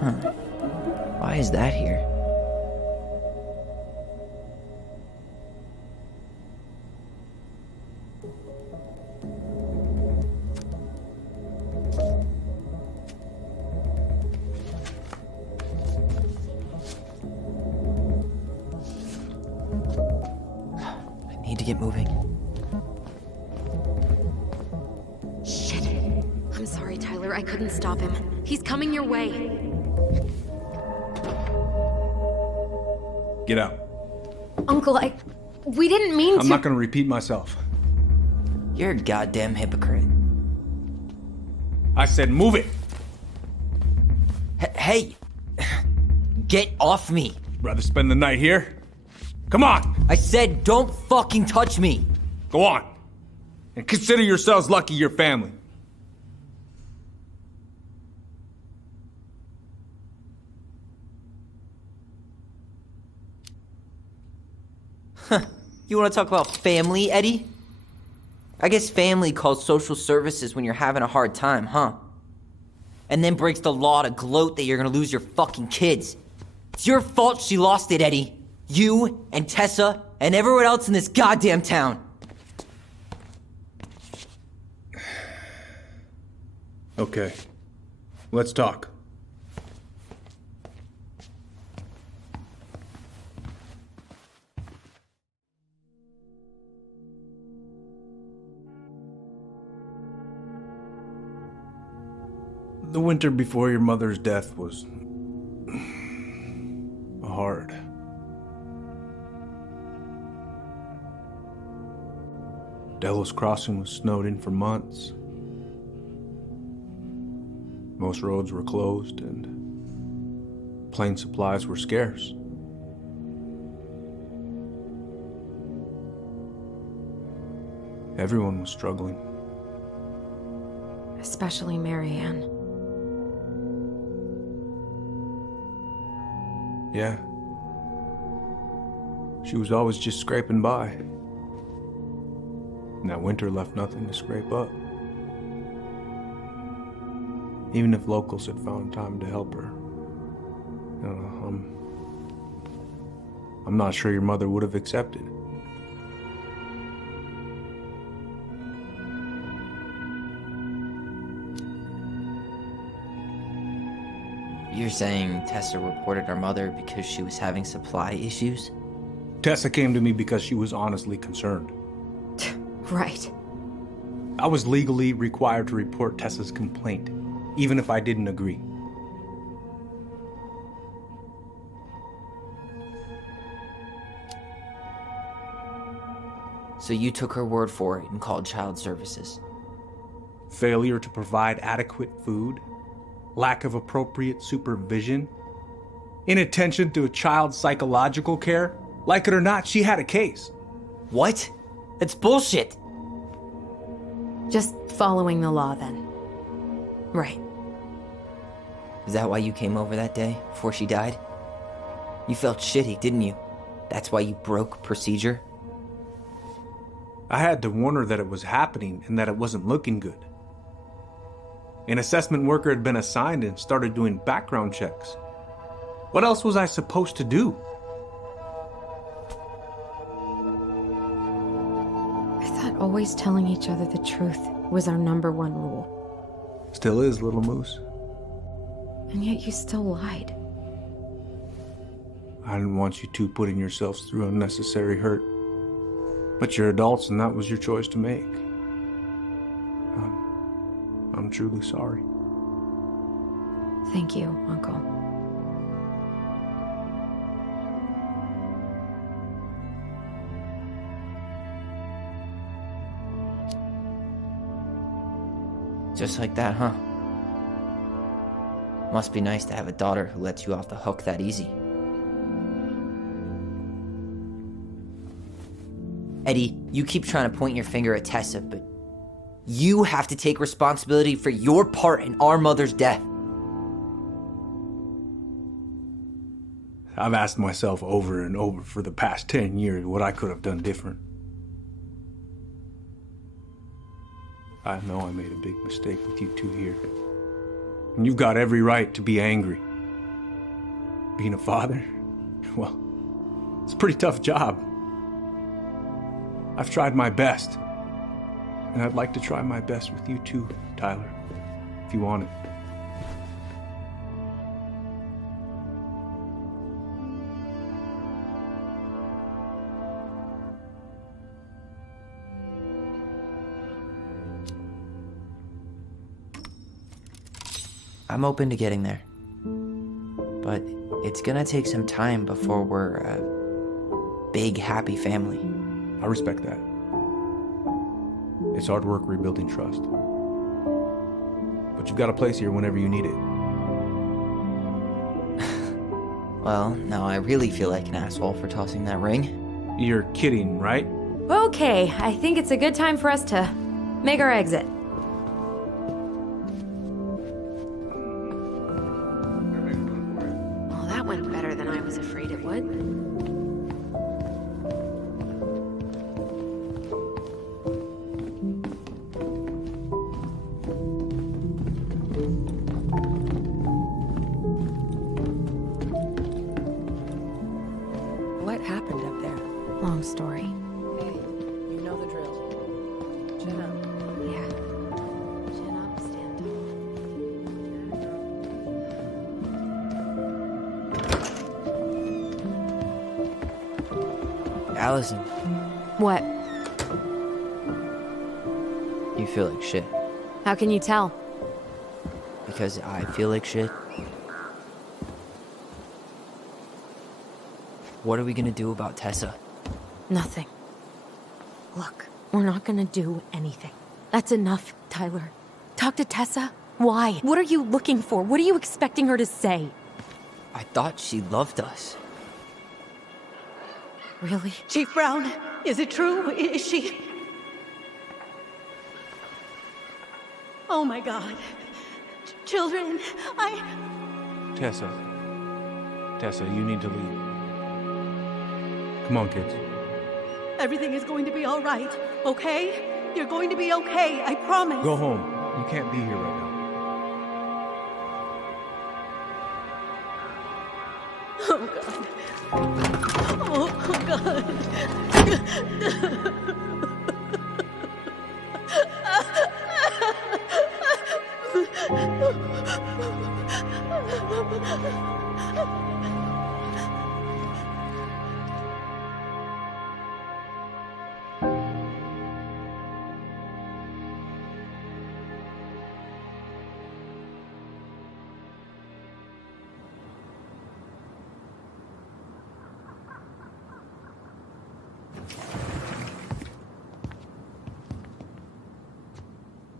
Huh. Why is that here? I need to get moving. shit. I'm sorry, Tyler. I couldn't stop him. He's coming your way. Get out. Uncle, we didn't mean to. I'm not gonna repeat myself. You're a goddamn hypocrite. I said move it. Hey! Get off me! Rather spend the night here? Come on, I said don't fucking touch me! go on. And consider yourselves lucky you're family. You wanna talk about family, Eddie? I guess family calls social services when you're having a hard time, huh? And then breaks the law to gloat that you're gonna lose your fucking kids. It's your fault she lost it, Eddie. You and Tessa and everyone else in this goddamn town. Okay, let's talk. The winter before your mother's death was hard. Delos Crossing was snowed in for months. Most roads were closed and plane supplies were scarce. Everyone was struggling. Especially Marianne. Yeah. She was always just scraping by. And that winter left nothing to scrape up. Even if locals had found time to help her. I'm not sure your mother would have accepted. You're saying Tessa reported her mother because she was having supply issues? Tessa came to me because she was honestly concerned. Right. I was legally required to report Tessa's complaint, even if I didn't agree. So you took her word for it and called child services. Failure to provide adequate food, lack of appropriate supervision, inattention to a child's psychological care. Like it or not, she had a case. What? That's bullshit! Just following the law then. Right. Is that why you came over that day, before she died? You felt shitty, didn't you? That's why you broke procedure? I had to warn her that it was happening and that it wasn't looking good. An assessment worker had been assigned and started doing background checks. What else was I supposed to do? I thought always telling each other the truth was our number one rule. Still is, little moose. And yet you still lied. I didn't want you two putting yourselves through unnecessary hurt. But you're adults and that was your choice to make. I'm truly sorry. Thank you, Uncle. Just like that, huh? Must be nice to have a daughter who lets you off the hook that easy. Eddie, you keep trying to point your finger at Tessa, but you have to take responsibility for your part in our mother's death. I've asked myself over and over for the past 10 years what I could have done different. I know I made a big mistake with you two here. And you've got every right to be angry. Being a father, well, it's a pretty tough job. I've tried my best. And I'd like to try my best with you too, Tyler, if you want it. I'm open to getting there. But it's gonna take some time before we're a big, happy family. I respect that. It's hard work rebuilding trust. But you've got a place here whenever you need it. Well, now I really feel like an asshole for tossing that ring. You're kidding, right? Okay, I think it's a good time for us to make our exit. Well, that went better than I was afraid it would. What happened up there? Long story. Hey, you know the drill. Chin up. Yeah. Chin up, stand Allison, What? you feel like shit. How can you tell? Because I feel like shit. What are we gonna do about Tessa? Nothing. Look, we're not gonna do anything. That's enough, Tyler. Talk to Tessa? Why? What are you looking for? What are you expecting her to say? I thought she loved us. Really? Chief Brown, is it true? Is she... Oh my God. Children, Tessa, you need to leave. Come on, kids. Everything is going to be all right, okay? You're going to be okay, I promise. Go home. You can't be here right now. Oh God. Oh God.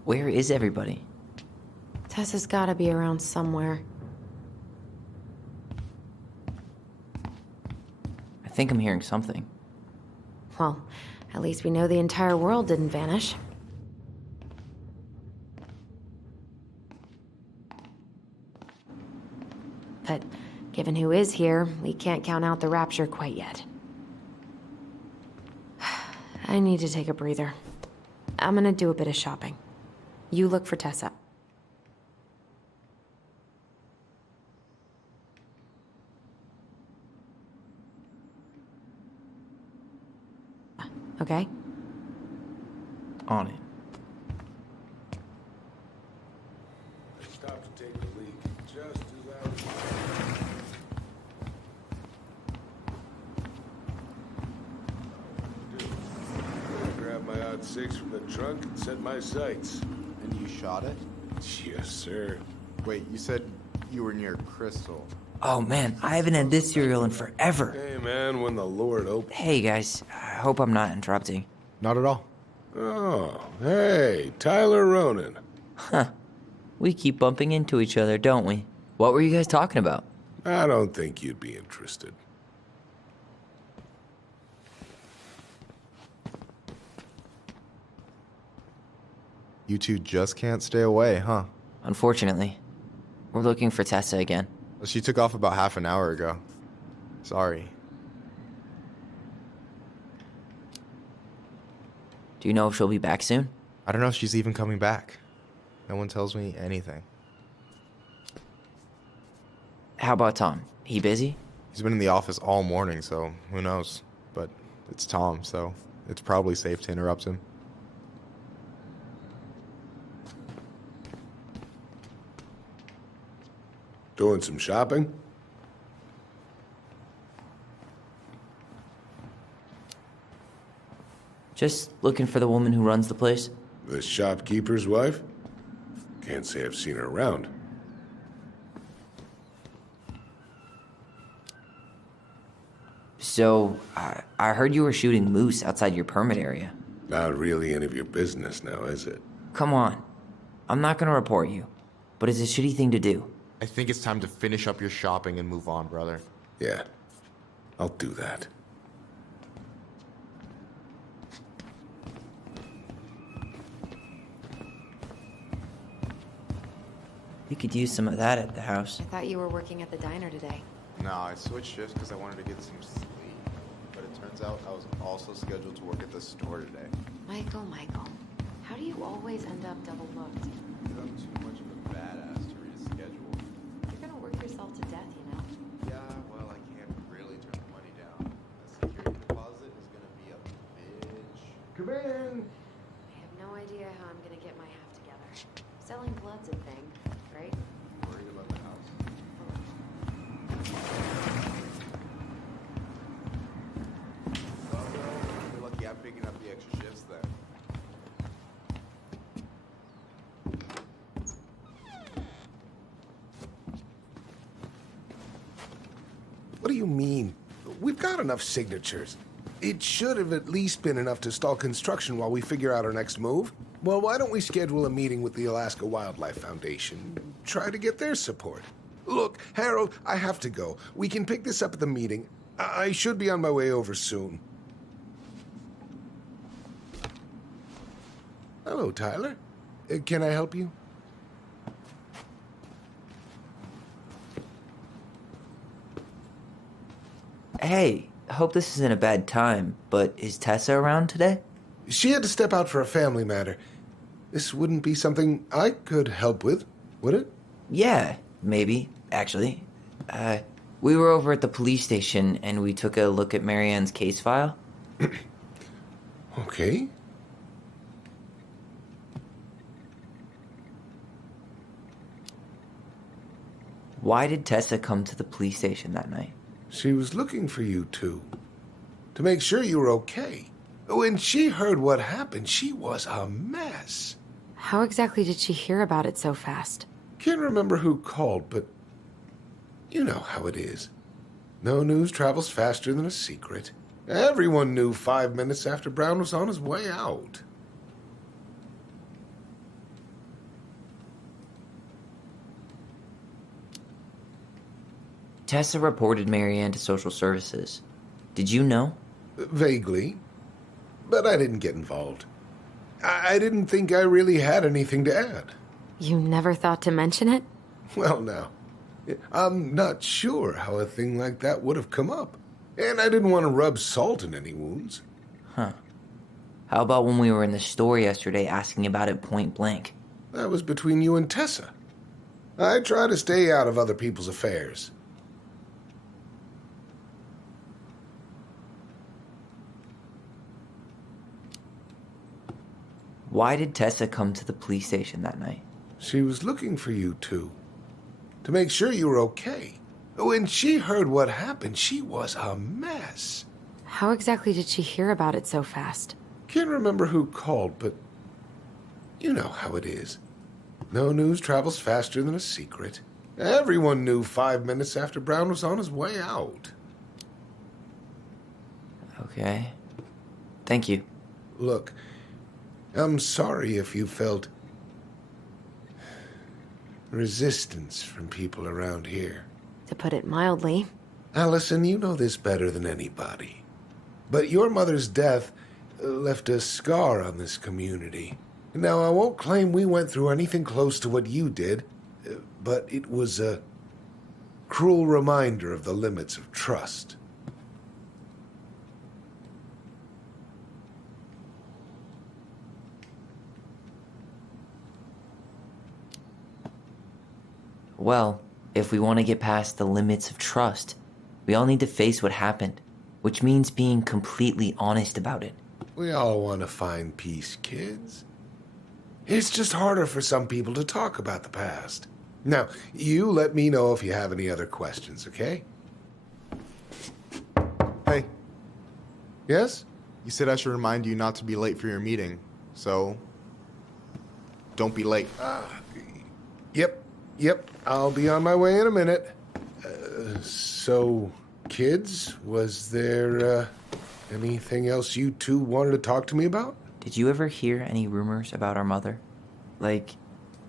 Where is everybody? Tessa's gotta be around somewhere. I think I'm hearing something. Well, at least we know the entire world didn't vanish. But given who is here, we can't count out the rapture quite yet. I need to take a breather. I'm gonna do a bit of shopping. You look for Tessa. Okay? On it. Stop to take a leak. Just as I was... Grab my odd six from the trunk and set my sights. And you shot it? Yes, sir. Wait, you said you were near Crystal. Oh man, I haven't had this cereal in forever. Hey, man, when the Lord opens... Hey guys, I hope I'm not interrupting. Not at all. Oh, hey, Tyler Ronan. Huh. We keep bumping into each other, don't we? What were you guys talking about? I don't think you'd be interested. You two just can't stay away, huh? Unfortunately. We're looking for Tessa again. She took off about half an hour ago. Sorry. Do you know if she'll be back soon? I don't know if she's even coming back. No one tells me anything. How about Tom? He busy? He's been in the office all morning, so who knows? But it's Tom, so it's probably safe to interrupt him. Doing some shopping? Just looking for the woman who runs the place. The shopkeeper's wife? Can't say I've seen her around. So, I heard you were shooting moose outside your permit area. Not really any of your business now, is it? Come on. I'm not gonna report you, but it's a shitty thing to do. I think it's time to finish up your shopping and move on, brother. Yeah, I'll do that. You could use some of that at the house. I thought you were working at the diner today. No, I switched shifts because I wanted to get some sleep. But it turns out I was also scheduled to work at the store today. Michael, how do you always end up double booked? Because I'm too much of a badass to reschedule. You're gonna work yourself to death, you know? Yeah, well, I can't really turn the money down. The security deposit is gonna be a bitch. Come in. I have no idea how I'm gonna get my half together. Selling blood's a thing, right? Worried about the house. Well, you're lucky I'm picking up the extra shifts then. What do you mean? We've got enough signatures. It should have at least been enough to stall construction while we figure out our next move. Well, why don't we schedule a meeting with the Alaska Wildlife Foundation? Try to get their support. Look, Harold, I have to go. We can pick this up at the meeting. I should be on my way over soon. Hello, Tyler. Can I help you? Hey, hope this isn't a bad time, but is Tessa around today? She had to step out for a family matter. This wouldn't be something I could help with, would it? Yeah, maybe, actually. We were over at the police station and we took a look at Marianne's case file. Okay. Why did Tessa come to the police station that night? She was looking for you two. To make sure you were okay. When she heard what happened, she was a mess. How exactly did she hear about it so fast? Can't remember who called, but you know how it is. No news travels faster than a secret. Everyone knew 5 minutes after Brown was on his way out. Tessa reported Marianne to social services. Did you know? Vaguely. But I didn't get involved. I didn't think I really had anything to add. You never thought to mention it? Well, now, I'm not sure how a thing like that would have come up. And I didn't want to rub salt in any wounds. Huh. How about when we were in the store yesterday asking about it point blank? That was between you and Tessa. I try to stay out of other people's affairs. Why did Tessa come to the police station that night? She was looking for you two. To make sure you were okay. When she heard what happened, she was a mess. How exactly did she hear about it so fast? Can't remember who called, but you know how it is. No news travels faster than a secret. Everyone knew 5 minutes after Brown was on his way out. Okay. Thank you. Look, I'm sorry if you felt resistance from people around here. To put it mildly. Allison, you know this better than anybody. But your mother's death left a scar on this community. Now, I won't claim we went through anything close to what you did, but it was a cruel reminder of the limits of trust. Well, if we want to get past the limits of trust, we all need to face what happened, which means being completely honest about it. We all want to find peace, kids. It's just harder for some people to talk about the past. Now, you let me know if you have any other questions, okay? Hey, Yes? you said I should remind you not to be late for your meeting, so don't be late. Yep. I'll be on my way in a minute. So, kids, was there anything else you two wanted to talk to me about? Did you ever hear any rumors about our mother? Like,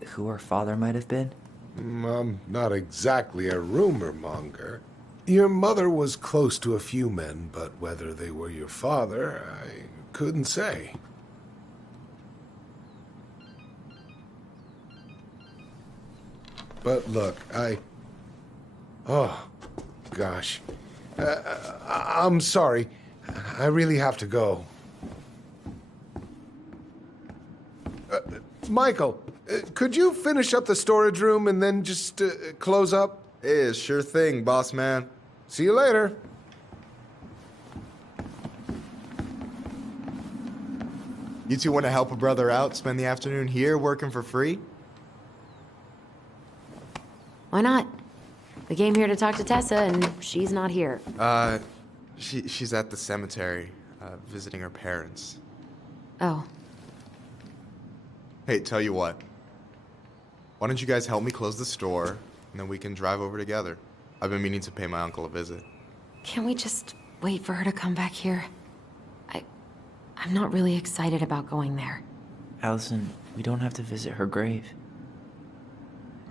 who our father might have been? I'm not exactly a rumor monger. Your mother was close to a few men, but whether they were your father, I couldn't say. But look, oh, gosh. I'm sorry. I really have to go. Michael, could you finish up the storage room and then just close up? Yeah, sure thing, boss man. See you later. You two want to help a brother out, spend the afternoon here working for free? Why not? We came here to talk to Tessa, and she's not here. She's at the cemetery, visiting her parents. Oh. Hey, tell you what. Why don't you guys help me close the store, and then we can drive over together? I've been meaning to pay my uncle a visit. Can't we just wait for her to come back here? I'm not really excited about going there. Allison, we don't have to visit her grave.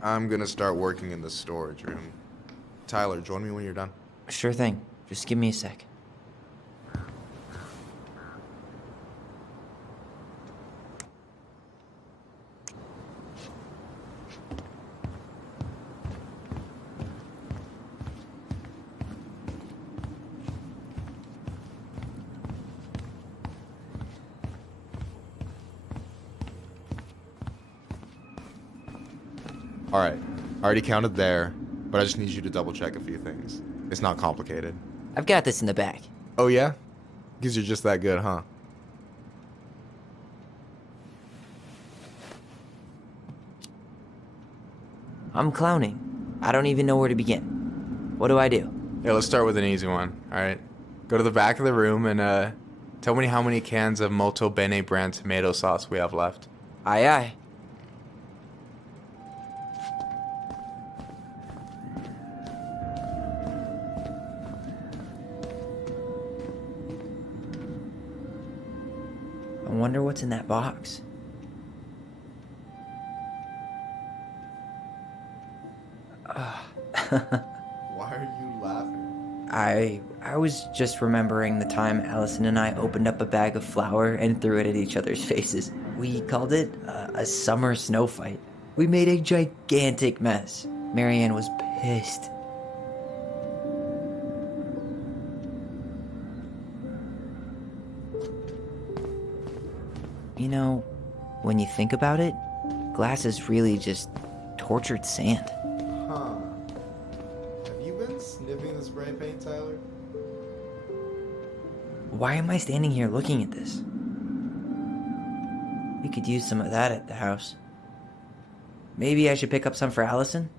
I'm gonna start working in the storage room. Tyler, join me when you're done. Sure thing. Just give me a sec. All right, I already counted there, but I just need you to double check a few things. It's not complicated. I've got this in the bag. Oh yeah? Because you're just that good, huh? I'm clowning. I don't even know where to begin. What do I do? Yeah, let's start with an easy one, alright? Go to the back of the room and tell me how many cans of Molto Bene brand tomato sauce we have left. Aye aye. I wonder what's in that box. Why are you laughing? I was just remembering the time Allison and I opened up a bag of flour and threw it at each other's faces. We called it a summer snow fight. We made a gigantic mess. Marianne was pissed. You know, when you think about it, glass is really just tortured sand. Huh. Have you been sniffing the spray paint, Tyler? Why am I standing here looking at this? We could use some of that at the house. Maybe I should pick up some for Allison?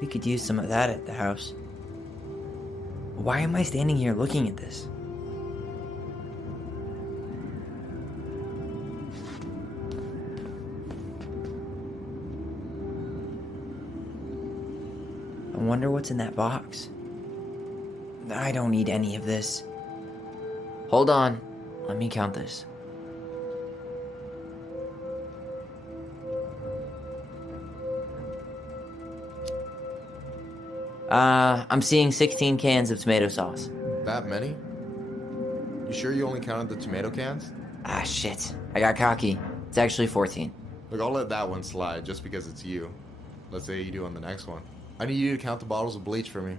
We could use some of that at the house. Why am I standing here looking at this? wonder what's in that box. I don't need any of this. Hold on. Let me count this. I'm seeing 16 cans of tomato sauce. That many? You sure you only counted the tomato cans? Ah, shit. I got cocky. It's actually 14. Look, I'll let that one slide just because it's you. Let's say you do on the next one. I need you to count the bottles of bleach for me.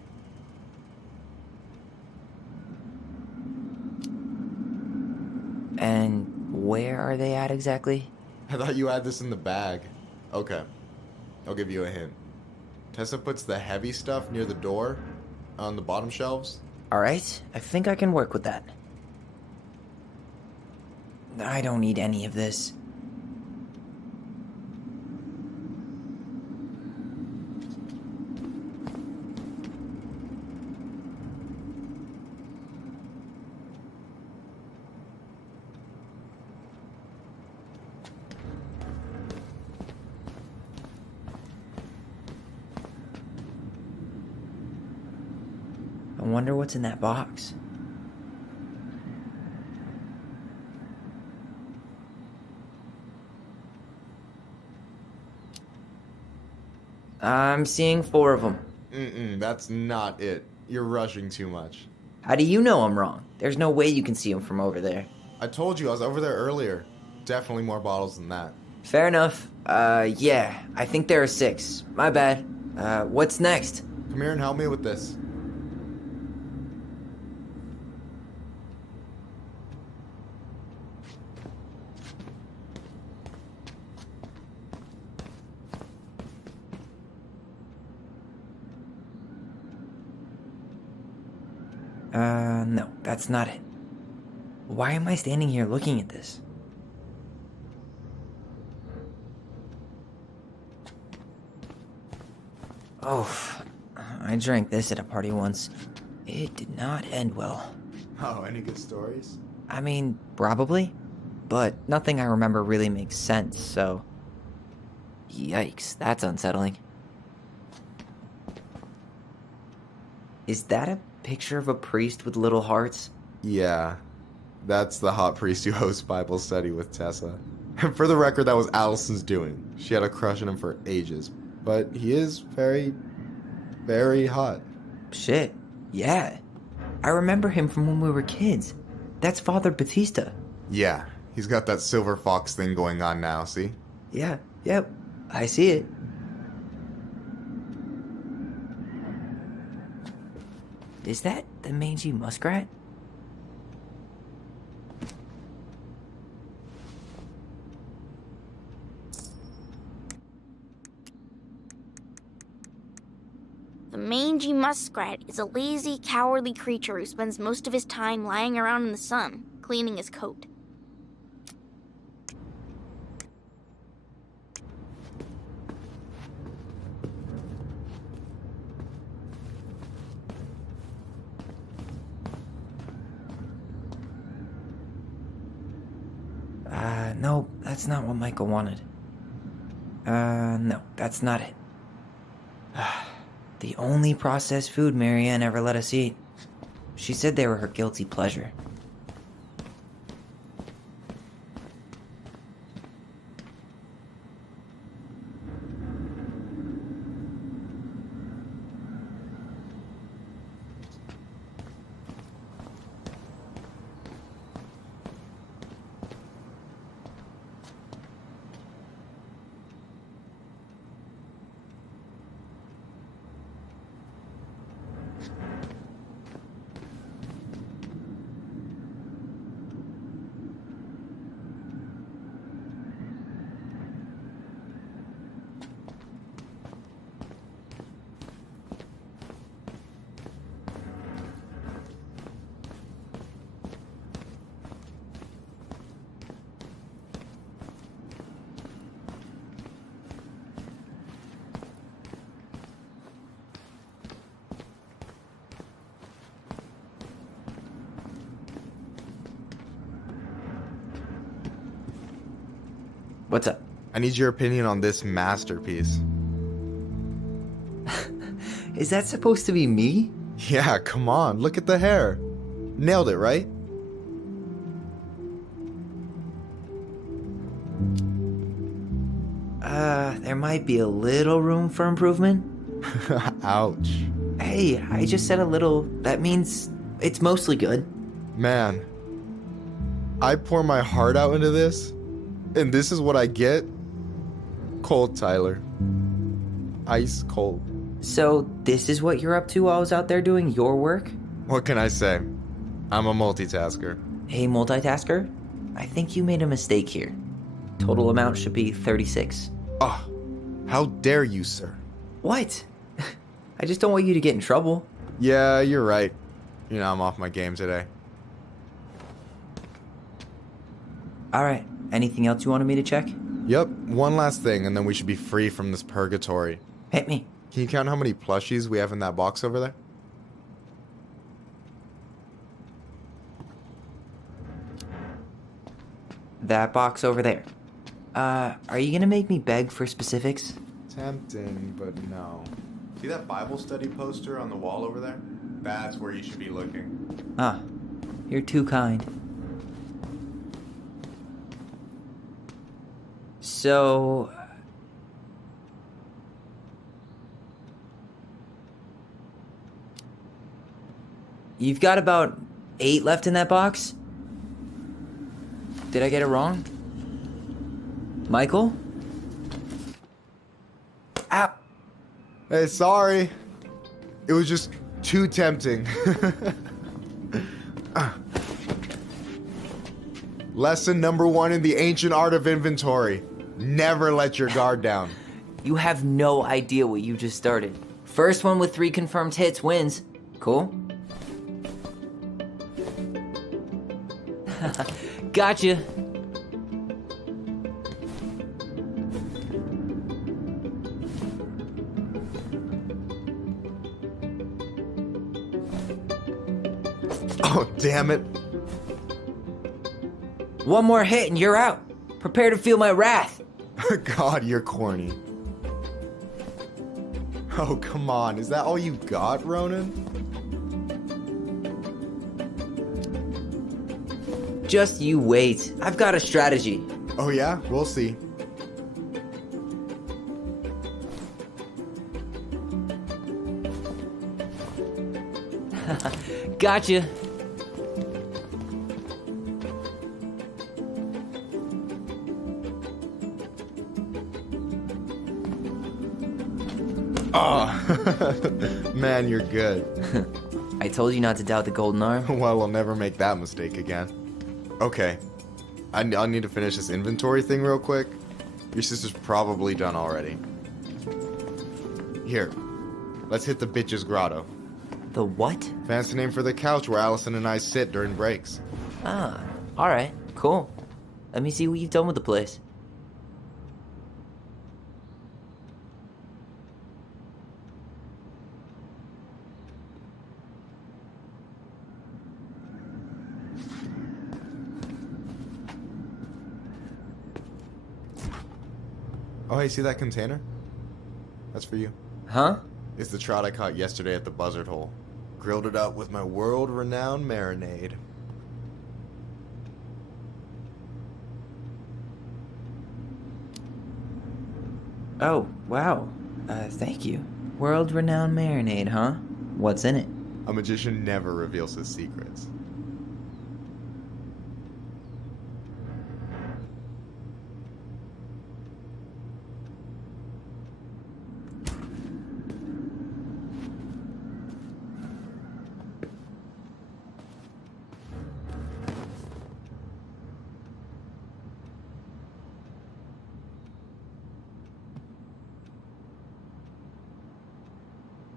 And where are they at exactly? I thought you had this in the bag. Okay. I'll give you a hint. Tessa puts the heavy stuff near the door on the bottom shelves. Alright, I think I can work with that. I don't need any of this. I wonder what's in that box. I'm seeing 4 of them. That's not it. You're rushing too much. How do you know I'm wrong? There's no way you can see them from over there. I told you I was over there earlier. Definitely more bottles than that. Fair enough. Yeah, I think there are 6. My bad. What's next? Come here and help me with this. No, that's not it. Why am I standing here looking at this? Oh, I drank this at a party once. It did not end well. Oh, any good stories? I mean, probably, but nothing I remember really makes sense, so... Yikes, that's unsettling. Is that a picture of a priest with little hearts? Yeah, that's the hot priest who hosts Bible study with Tessa. For the record, that was Allison's doing. She had a crush on him for ages, but he is very, very hot. Shit, yeah. I remember him from when we were kids. That's Father Batista. Yeah, he's got that silver fox thing going on now, see? Yeah, yep, I see it. Is that the mangy muskrat? The mangy muskrat is a lazy, cowardly creature who spends most of his time lying around in the sun, cleaning his coat. No, that's not what Michael wanted. No, that's not it. The only processed food Marianne ever let us eat. She said they were her guilty pleasure. What's up? I need your opinion on this masterpiece. Is that supposed to be me? Yeah, come on, look at the hair. Nailed it, right? There might be a little room for improvement. Ouch. Hey, I just said a little. That means it's mostly good. Man, I pour my heart out into this, and this is what I get? Cold, Tyler. Ice cold. So, this is what you're up to while I was out there doing your work? What can I say? I'm a multitasker. Hey, multitasker, I think you made a mistake here. Total amount should be 36. Ah, how dare you, sir? What? I just don't want you to get in trouble. Yeah, you're right. You know, I'm off my game today. Alright, anything else you wanted me to check? Yep, one last thing, and then we should be free from this purgatory. Hit me. Can you count how many plushies we have in that box over there? That box over there. Are you gonna make me beg for specifics? Tempting, but no. See that Bible study poster on the wall over there? That's where you should be looking. Ah, you're too kind. So... You've got about 8 left in that box? Did I get it wrong? Michael? Ow! Hey, sorry. It was just too tempting. Lesson number 1 in the ancient art of inventory. Never let your guard down. You have no idea what you just started. First one with 3 confirmed hits wins. Cool? Gotcha. Oh, damn it. One more hit and you're out. Prepare to feel my wrath. God, you're corny. Oh, come on. Is that all you got, Ronan? Just you wait. I've got a strategy. Oh, yeah? We'll see. Gotcha. Oh, man, you're good. I told you not to doubt the golden arm. Well, I'll never make that mistake again. Okay. I need to finish this inventory thing real quick. Your sister's probably done already. Here. Let's hit the bitch's grotto. The what? Fancy name for the couch where Allison and I sit during breaks. Ah, alright, cool. Let me see what you've done with the place. Oh, hey, see that container? That's for you. Huh? It's the trout I caught yesterday at the buzzard hole. Grilled it up with my world-renowned marinade. Oh, wow. Thank you. World-renowned marinade, huh? What's in it? A magician never reveals his secrets.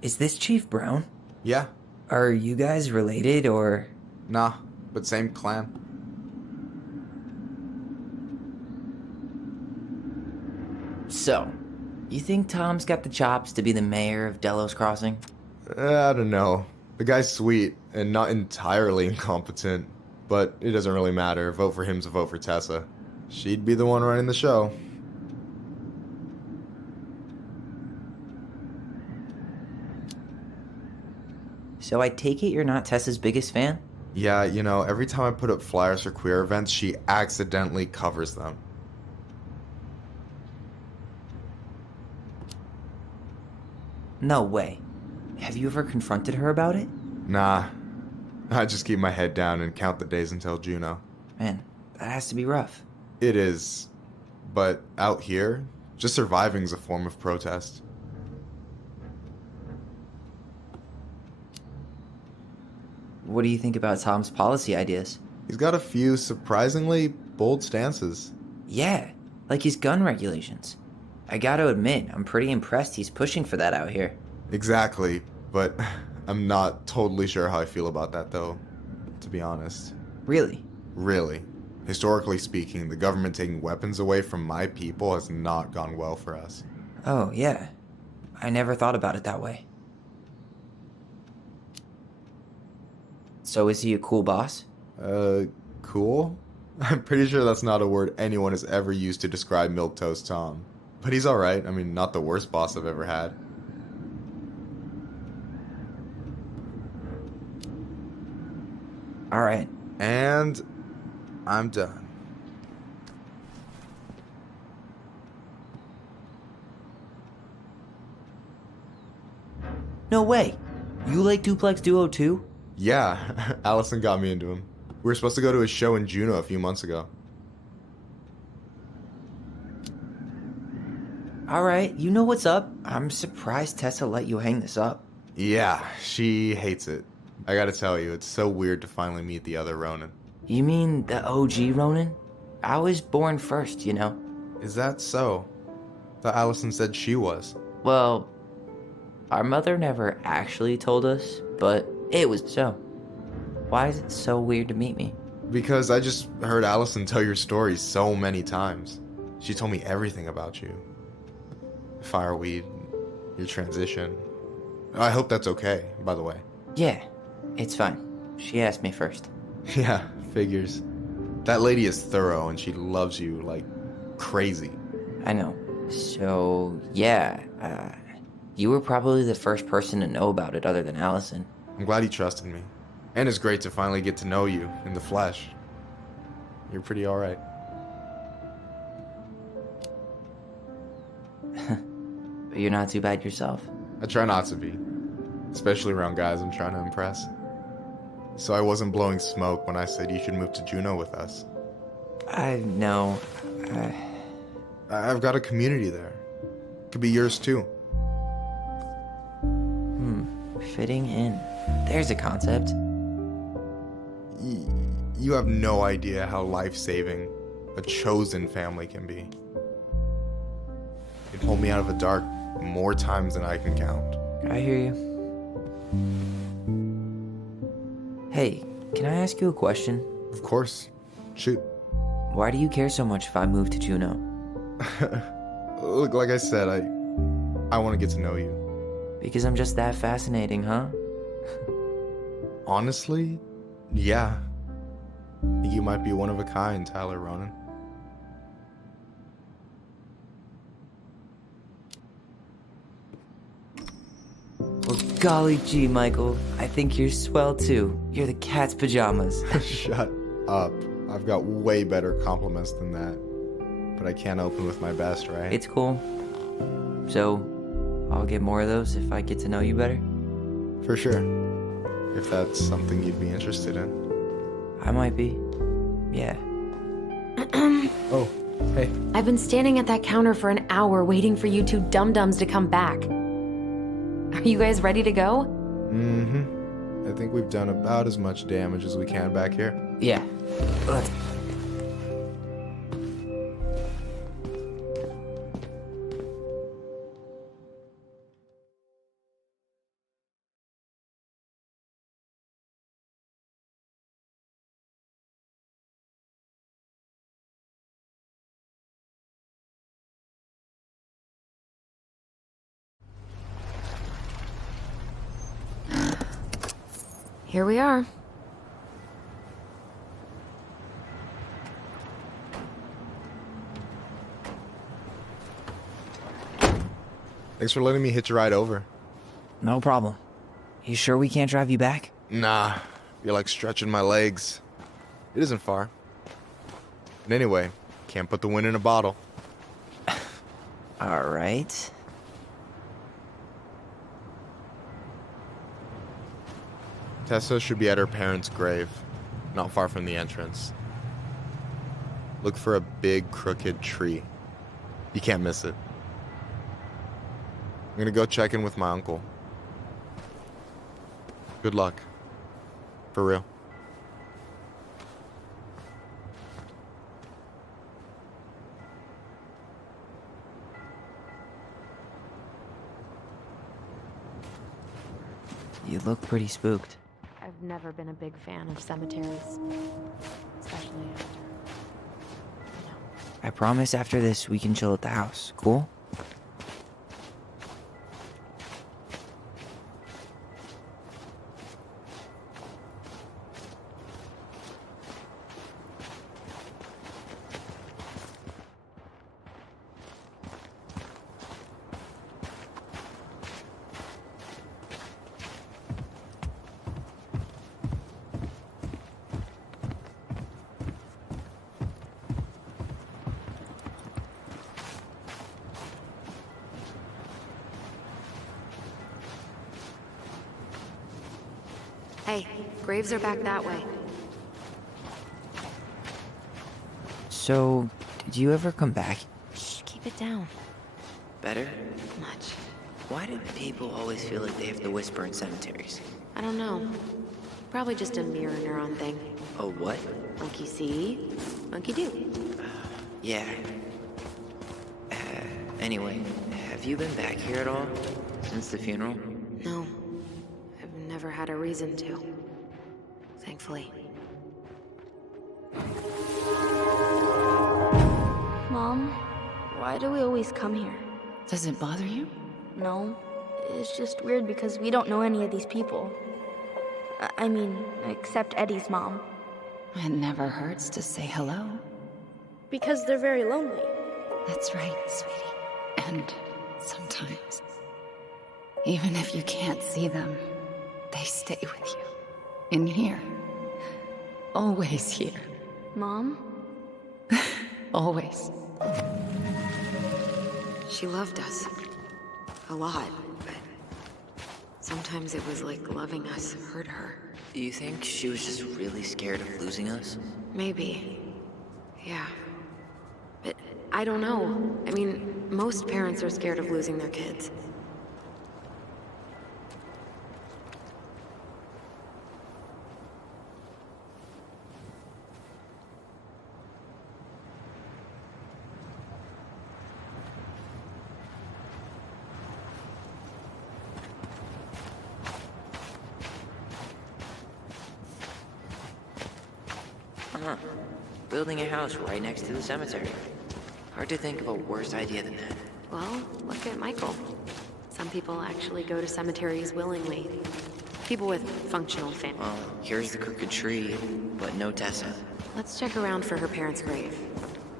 Is this Chief Brown? Yeah. Are you guys related, or...? Nah, but same clan. So, you think Tom's got the chops to be the mayor of Delos Crossing? I don't know. The guy's sweet and not entirely incompetent, but it doesn't really matter. Vote for him's a vote for Tessa. She'd be the one running the show. So I take it you're not Tessa's biggest fan? Yeah, you know, every time I put up flyers for queer events, she accidentally covers them. No way. Have you ever confronted her about it? Nah, I just keep my head down and count the days until Juno. Man, that has to be rough. It is. But out here, just surviving is a form of protest. What do you think about Tom's policy ideas? He's got a few surprisingly bold stances. Yeah, like his gun regulations. I gotta admit, I'm pretty impressed he's pushing for that out here. Exactly, but I'm not totally sure how I feel about that though, to be honest. Really? Really. Historically speaking, the government taking weapons away from my people has not gone well for us. Oh, yeah. I never thought about it that way. So is he a cool boss? Cool? I'm pretty sure that's not a word anyone has ever used to describe Milquetoast Tom. But he's alright. I mean, not the worst boss I've ever had. Alright. And I'm done. No way! You like Duplex Duo too? Yeah, Allison got me into him. We were supposed to go to a show in Juneau a few months ago. Alright, you know what's up. I'm surprised Tessa let you hang this up. Yeah, she hates it. I gotta tell you, it's so weird to finally meet the other Ronin. You mean the OG Ronin? I was born first, you know. Is that so? Thought Allison said she was. Well, our mother never actually told us, but it was so. Why is it so weird to meet me? Because I just heard Allison tell your story so many times. She told me everything about you. Fireweed, your transition. I hope that's okay, by the way. Yeah, it's fine. She asked me first. Yeah, figures. That lady is thorough and she loves you like crazy. I know. So, yeah, you were probably the first person to know about it other than Allison. I'm glad he trusted me. And it's great to finally get to know you in the flesh. You're pretty alright. But you're not too bad yourself. I try not to be. Especially around guys I'm trying to impress. So I wasn't blowing smoke when I said you should move to Juneau with us. I know. I've got a community there. Could be yours too. Fitting in. There's a concept. You have no idea how life-saving a chosen family can be. It pulled me out of the dark more times than I can count. I hear you. Hey, can I ask you a question? Of course. Shoot. Why do you care so much if I move to Juneau? Look, like I said, I want to get to know you. Because I'm just that fascinating, huh? Honestly, yeah. I think you might be one of a kind, Tyler Ronin. Well, golly gee, Michael. I think you're swell too. You're the cat's pajamas. Shut up. I've got way better compliments than that. But I can't open with my best, right? It's cool. So, I'll get more of those if I get to know you better? For sure. If that's something you'd be interested in. I might be. Yeah. Oh, hey. I've been standing at that counter for an hour waiting for you two dum-dums to come back. Are you guys ready to go? Mm-hmm. I think we've done about as much damage as we can back here. Yeah. Let's... Here we are. Thanks for letting me hitch a ride over. No problem. You sure we can't drive you back? Nah, you're like stretching my legs. It isn't far. And anyway, can't put the wind in a bottle. Alright. Tessa should be at her parents' grave, not far from the entrance. Look for a big, crooked tree. You can't miss it. I'm gonna go check in with my uncle. Good luck. For real. You look pretty spooked. I've never been a big fan of cemeteries. Especially after. I promise after this we can chill at the house. Cool? Hey, graves are back that way. So, did you ever come back? Shh, keep it down. Better? Much. Why do people always feel like they have to whisper in cemeteries? I don't know. Probably just a mirror neuron thing. Oh, what? Monkey see, monkey do. Yeah. Anyway, have you been back here at all? Since the funeral? No. I've never had a reason to. Thankfully. Mom, why do we always come here? Does it bother you? No. It's just weird because we don't know any of these people. I mean, except Eddie's mom. It never hurts to say hello. Because they're very lonely. That's right, sweetie. And sometimes, even if you can't see them, they stay with you. In here. Always here. Mom? Always. She loved us. A lot, but sometimes it was like loving us hurt her. Do you think she was just really scared of losing us? Maybe. Yeah. But I don't know. I mean, most parents are scared of losing their kids. Huh. Building a house right next to the cemetery. Hard to think of a worse idea than that. Well, look at Michael. Some people actually go to cemeteries willingly. People with functional families. Well, here's the crooked tree, but no Tessa. Let's check around for her parents' grave.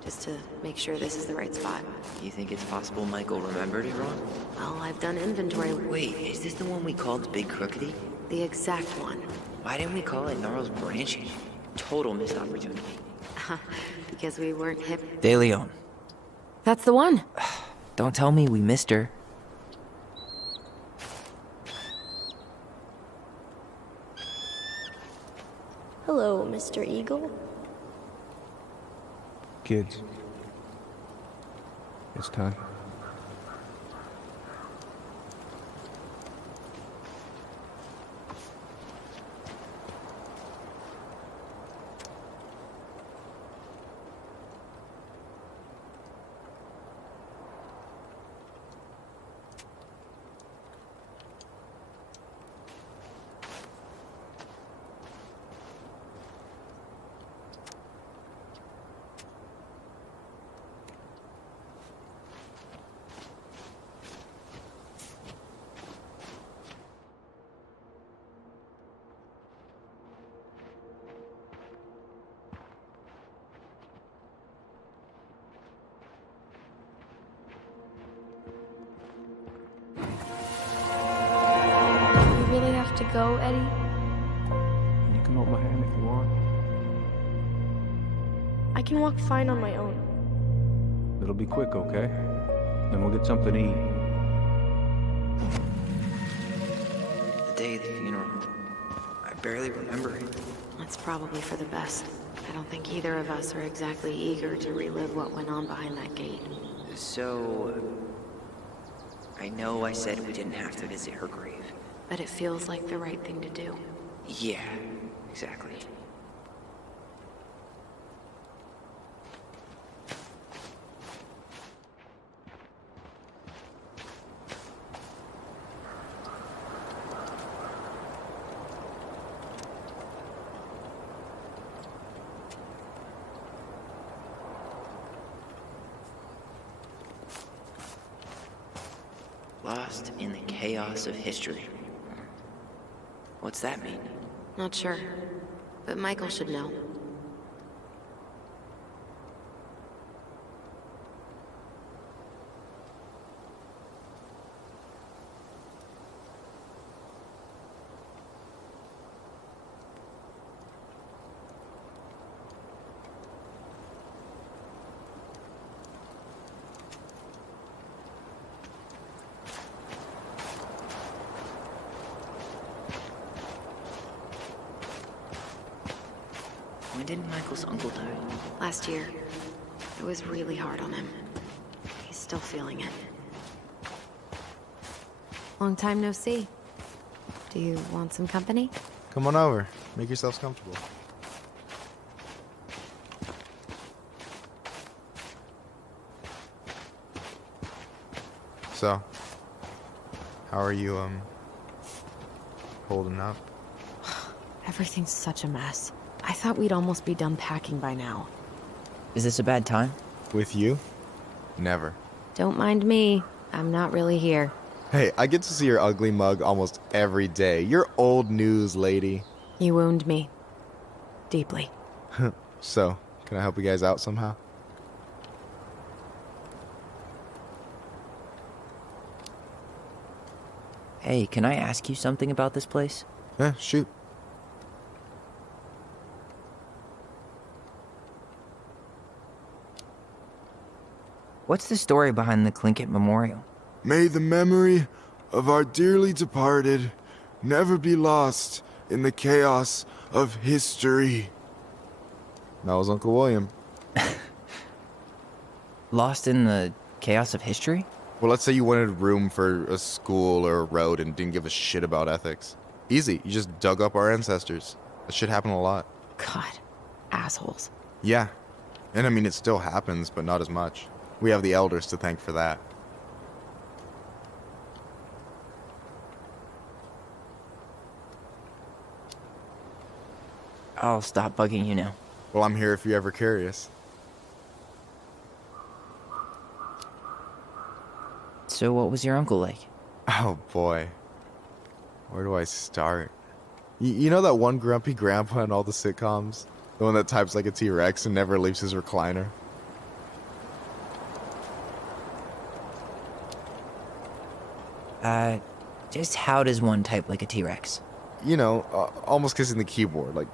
Just to make sure this is the right spot. You think it's possible Michael remembered it wrong? Well, I've done inventory. Wait, is this the one we called Big Crookedy? The exact one. Why didn't we call it Gnarls Branching? Total missed opportunity. Because we weren't hip. De Leon. That's the one. Don't tell me we missed her. Hello, Mr. Eagle. Kids. It's time. to go, Eddie? You can hold my hand if you want. I can walk fine on my own. It'll be quick, okay? Then we'll get something to eat. The day of the funeral. I barely remember it. That's probably for the best. I don't think either of us are exactly eager to relive what went on behind that gate. So, I know I said we didn't have to visit her grave. But it feels like the right thing to do. Yeah, exactly. Lost in the chaos of history. What's that mean? Not sure. But Michael should know. When did Michael's uncle die? Last year. It was really hard on him. He's still feeling it. Long time no see. Do you want some company? Come on over. Make yourselves comfortable. So, how are you, holding up? Everything's such a mess. I thought we'd almost be done packing by now. Is this a bad time? With you? Never. Don't mind me. I'm not really here. Hey, I get to see your ugly mug almost every day. You're old news, lady. You wound me. Deeply. So, can I help you guys out somehow? Hey, can I ask you something about this place? Yeah, shoot. What's the story behind the Tlingit Memorial? May the memory of our dearly departed never be lost in the chaos of history. That was Uncle William. Lost in the chaos of history? Well, let's say you wanted room for a school or a road and didn't give a shit about ethics. Easy, you just dug up our ancestors. That shit happened a lot. God, assholes. Yeah, and I mean, it still happens, but not as much. We have the elders to thank for that. I'll stop bugging you now. Well, I'm here if you're ever curious. So what was your uncle like? Oh boy. Where do I start? You know that one grumpy grandpa in all the sitcoms? The one that types like a T-Rex and never leaves his recliner? Just how does one type like a T-Rex? You know, almost kissing the keyboard. Like,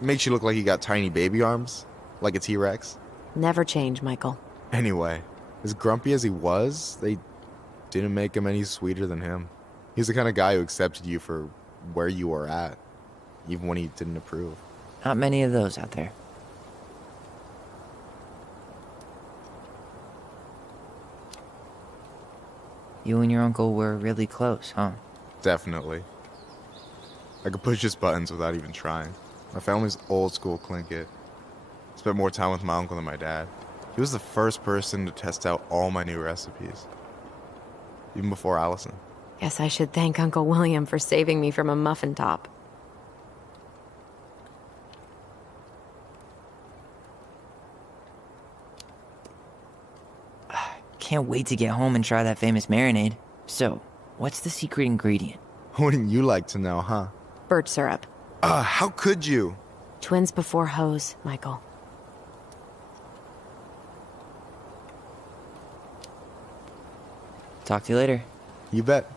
makes you look like you got tiny baby arms. Like a T-Rex. Never change, Michael. Anyway, as grumpy as he was, they didn't make him any sweeter than him. He's the kind of guy who accepted you for where you were at, even when he didn't approve. Not many of those out there. You and your uncle were really close, huh? Definitely. I could push his buttons without even trying. My family's old school Tlingit. Spent more time with my uncle than my dad. He was the first person to test out all my new recipes. Even before Allison. Guess I should thank Uncle William for saving me from a muffin top. Can't wait to get home and try that famous marinade. So, what's the secret ingredient? Wouldn't you like to know, huh? Birch syrup. How could you? Twins before hoes, Michael. Talk to you later. You bet.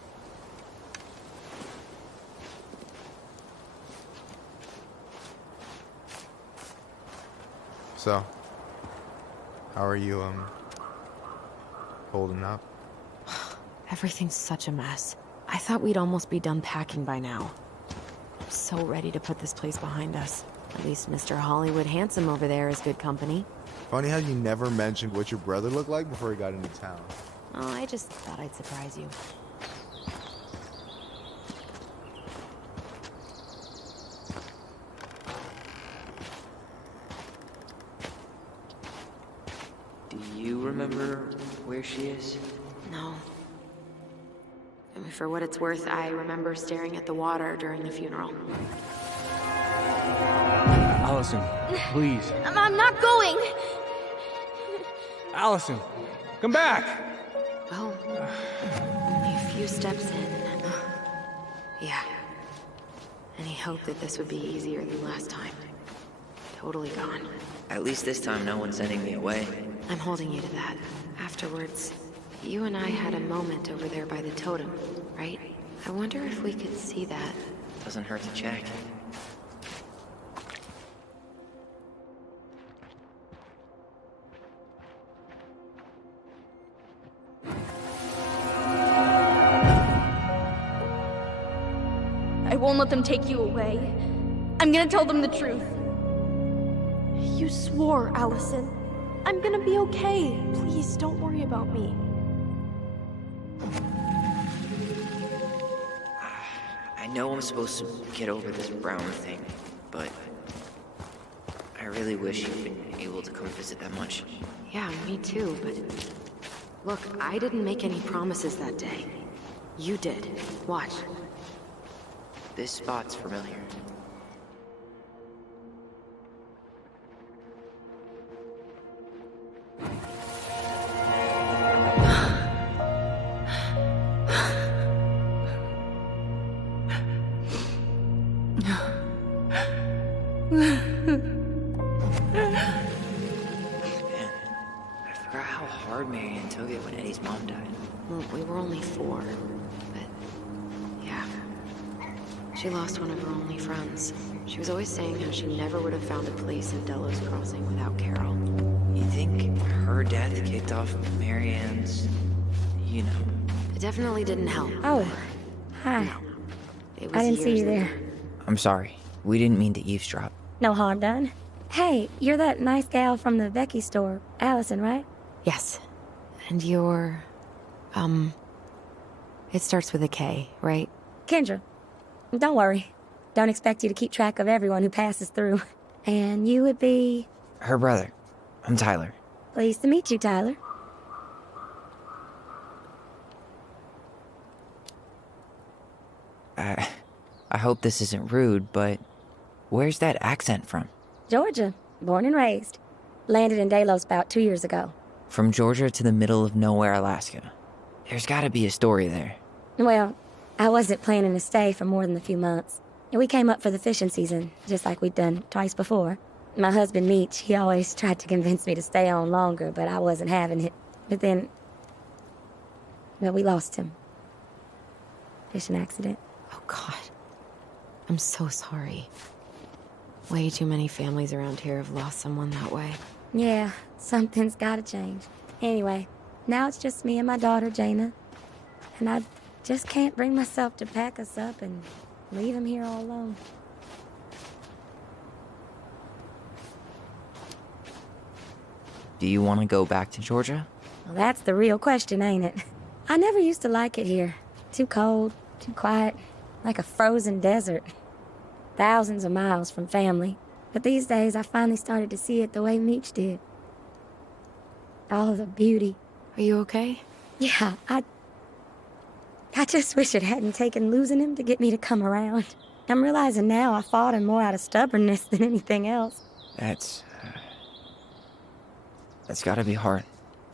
So, how are you, holding up? Everything's such a mess. I thought we'd almost be done packing by now. I'm so ready to put this place behind us. At least Mr. Hollywood Handsome over there is good company. Funny how you never mentioned what your brother looked like before he got into town. Oh, I just thought I'd surprise you. Do you remember where she is? No. I mean, for what it's worth, I remember staring at the water during the funeral. Allison, please. I'm not going. Allison, come back! Well, only a few steps in. Yeah. Any hope that this would be easier than last time? Totally gone. At least this time no one's sending me away. I'm holding you to that. Afterwards, you and I had a moment over there by the totem, right? I wonder if we could see that. Doesn't hurt to check. I won't let them take you away. I'm gonna tell them the truth. You swore, Allison. I'm gonna be okay. Please, don't worry about me. I know I'm supposed to get over this Brown thing, but I really wish you'd been able to come visit that much. Yeah, me too, but... Look, I didn't make any promises that day. You did. Watch. This spot's familiar. I forgot how hard Marianne took it when Eddie's mom died. Well, we were only 4, but... Yeah. She lost one of her only friends. She was always saying how she never would have found a place in Delos Crossing without Carol. You think her death kicked off Marianne's, you know? It definitely didn't help. Oh, hi. No. It was I didn't see years you there. later. I'm sorry. We didn't mean to eavesdrop. No harm done. Hey, you're that nice gal from the Becky store, Allison, right? Yes. And you're... It starts with a K, right? Kendra. Don't worry. Don't expect you to keep track of everyone who passes through. And you would be... Her brother. I'm Tyler. Pleased to meet you, Tyler. I hope this isn't rude, but where's that accent from? Georgia. Born and raised. Landed in Delos about 2 years ago. From Georgia to the middle of nowhere, Alaska. There's gotta be a story there. Well, I wasn't planning to stay for more than a few months. We came up for the fishing season, just like we'd done twice before. My husband, Meech, he always tried to convince me to stay on longer, but I wasn't having it. But then... Well, we lost him. Fishing accident. Oh, God. I'm so sorry. Way too many families around here have lost someone that way. Yeah, something's gotta change. Anyway, now it's just me and my daughter, Jaina. And I just can't bring myself to pack us up and leave him here all alone. Do you want to go back to Georgia? Well, that's the real question, ain't it? I never used to like it here. Too cold, too quiet, like a frozen desert. Thousands of miles from family. But these days, I finally started to see it the way Meech did. All of the beauty. Are you okay? Yeah, I just wish it hadn't taken losing him to get me to come around. I'm realizing now I fought him more out of stubbornness than anything else. That's gotta be hard.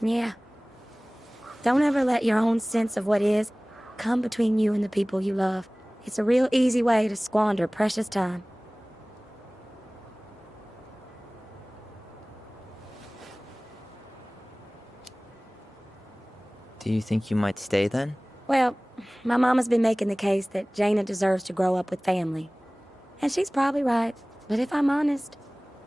Yeah. Don't ever let your own sense of what is come between you and the people you love. It's a real easy way to squander precious time. Do you think you might stay then? Well, my mama's been making the case that Jaina deserves to grow up with family. And she's probably right. But if I'm honest,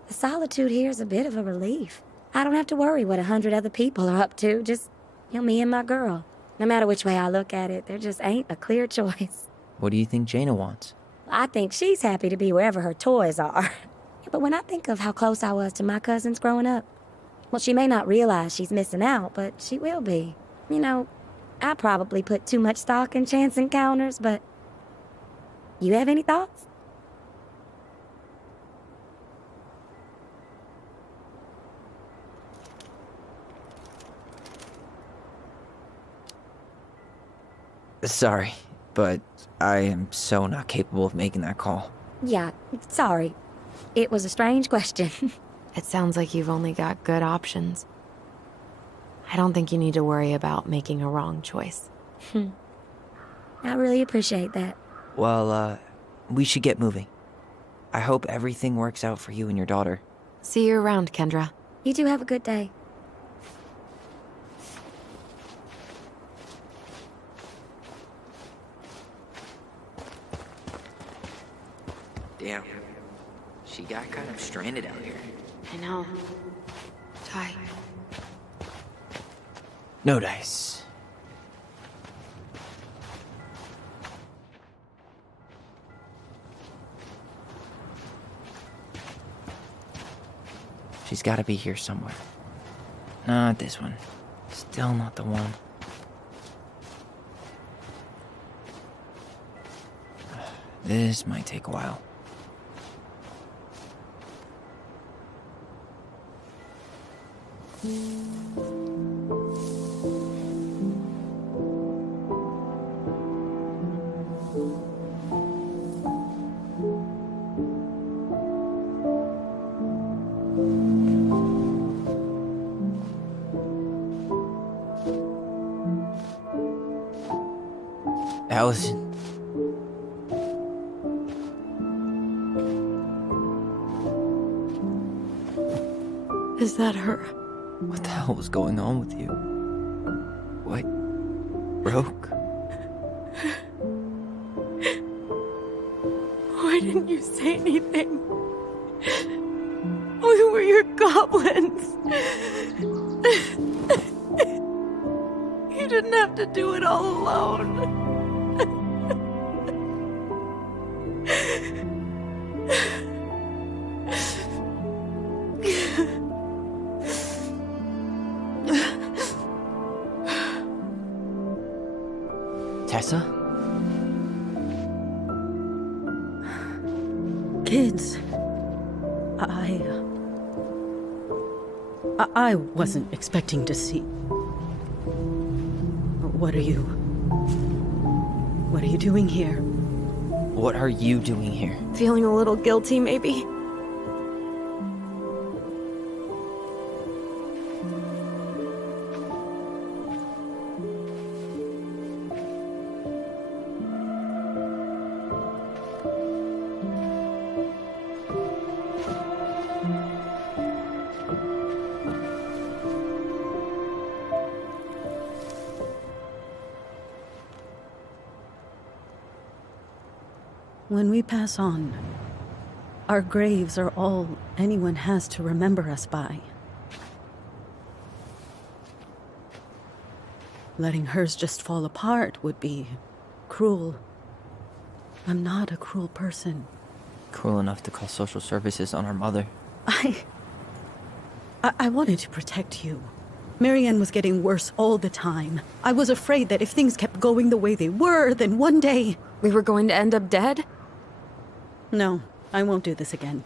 The solitude here is a bit of a relief. I don't have to worry what 100 other people are up to, just, me and my girl. No matter which way I look at it, there just ain't a clear choice. What do you think Jaina wants? I think she's happy to be wherever her toys are. But when I think of how close I was to my cousins growing up, well, she may not realize she's missing out, but she will be. I probably put too much stock in chance encounters, but... You have any thoughts? Sorry, but I am so not capable of making that call. Yeah, sorry. It was a strange question. It sounds like you've only got good options. I don't think you need to worry about making a wrong choice. I really appreciate that. Well, we should get moving. I hope everything works out for you and your daughter. See you around, Kendra. You two have a good day. Damn. She got kind of stranded out here. I know. Ty. No dice. She's gotta be here somewhere. Not this one. Still not the one. This might take a while. Allison. Is that her? What the hell was going on with you? What? Broke? Why didn't you say anything? We were your goblins. You didn't have to do it all alone. Tessa? Kids, I wasn't expecting to see. What are you doing here? What are you doing here? Feeling a little guilty, maybe? When we pass on, our graves are all anyone has to remember us by. Letting hers just fall apart would be cruel. I'm not a cruel person. Cruel enough to call social services on our mother. I wanted to protect you. Marianne was getting worse all the time. I was afraid that if things kept going the way they were, then one day... We were going to end up dead? No, I won't do this again.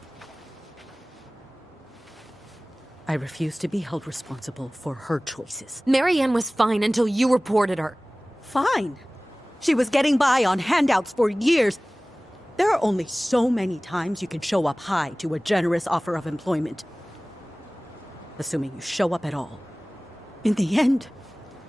I refuse to be held responsible for her choices. Marianne was fine until you reported her. Fine. She was getting by on handouts for years. There are only so many times you can show up high to a generous offer of employment. Assuming you show up at all. In the end,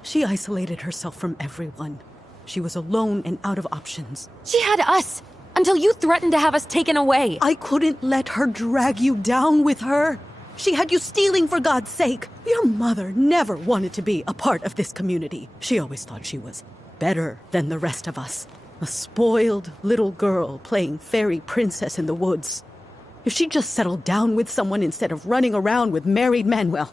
she isolated herself from everyone. She was alone and out of options. She had us, until you threatened to have us taken away. I couldn't let her drag you down with her. She had you stealing for God's sake. Your mother never wanted to be a part of this community. She always thought she was better than the rest of us. A spoiled little girl playing fairy princess in the woods. If she just settled down with someone instead of running around with married men, well,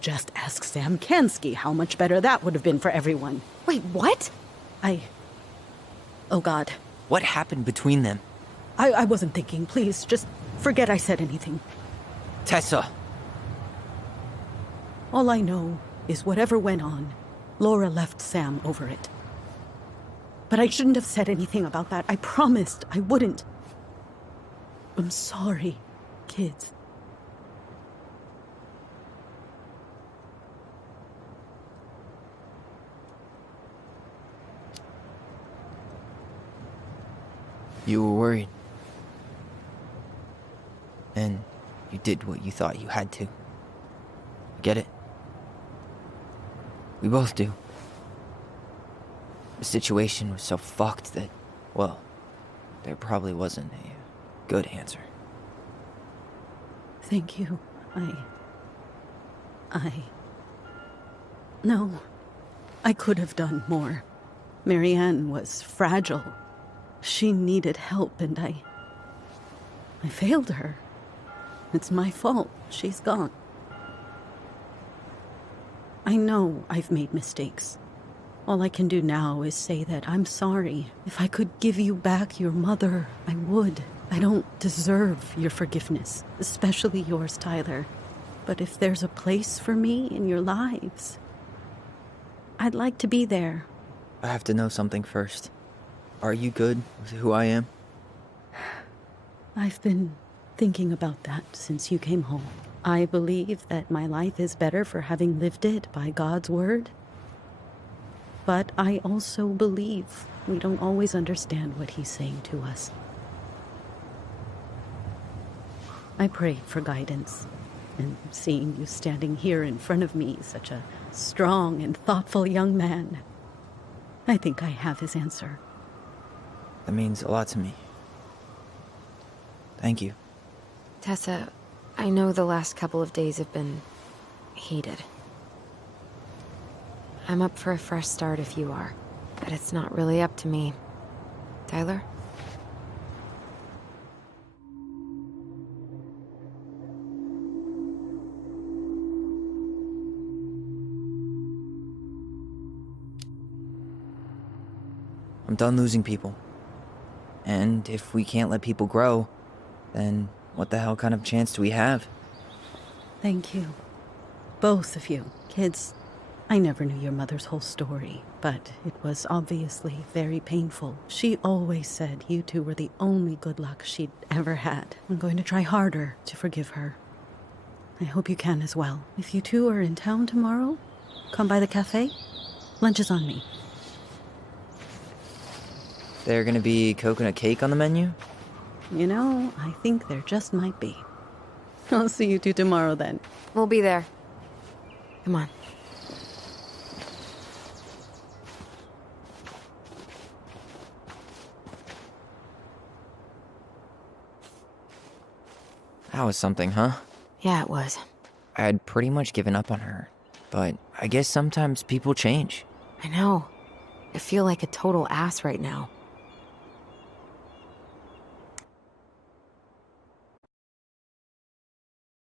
just ask Sam Kansky how much better that would have been for everyone. Wait, what? Oh, God. What happened between them? I wasn't thinking. Please, just forget I said anything. Tessa! All I know is whatever went on, Laura left Sam over it. But I shouldn't have said anything about that. I promised I wouldn't. I'm sorry, kids. You were worried. And you did what you thought you had to. I get it. We both do. The situation was so fucked that, well, there probably wasn't a good answer. Thank you. No, I could have done more. Marianne was fragile. She needed help, and I failed her. It's my fault. She's gone. I know I've made mistakes. All I can do now is say that I'm sorry. If I could give you back your mother, I would. I don't deserve your forgiveness, especially yours, Tyler. But if there's a place for me in your lives, I'd like to be there. I have to know something first. Are you good with who I am? I've been thinking about that since you came home. I believe that my life is better for having lived it by God's word. But I also believe we don't always understand what He's saying to us. I prayed for guidance, and seeing you standing here in front of me, such a strong and thoughtful young man, I think I have His answer. That means a lot to me. Thank you. Tessa, I know the last couple of days have been heated. I'm up for a fresh start if you are, but it's not really up to me. Tyler? I'm done losing people. And if we can't let people grow, then what the hell kind of chance do we have? Thank you. Both of you. Kids, I never knew your mother's whole story, but it was obviously very painful. She always said you two were the only good luck she'd ever had. I'm going to try harder to forgive her. I hope you can as well. If you two are in town tomorrow, come by the cafe. Lunch is on me. There gonna be coconut cake on the menu? You know, I think there just might be. I'll see you two tomorrow then. We'll be there. Come on. That was something, huh? Yeah, it was. I had pretty much given up on her, but I guess sometimes people change. I know. I feel like a total ass right now.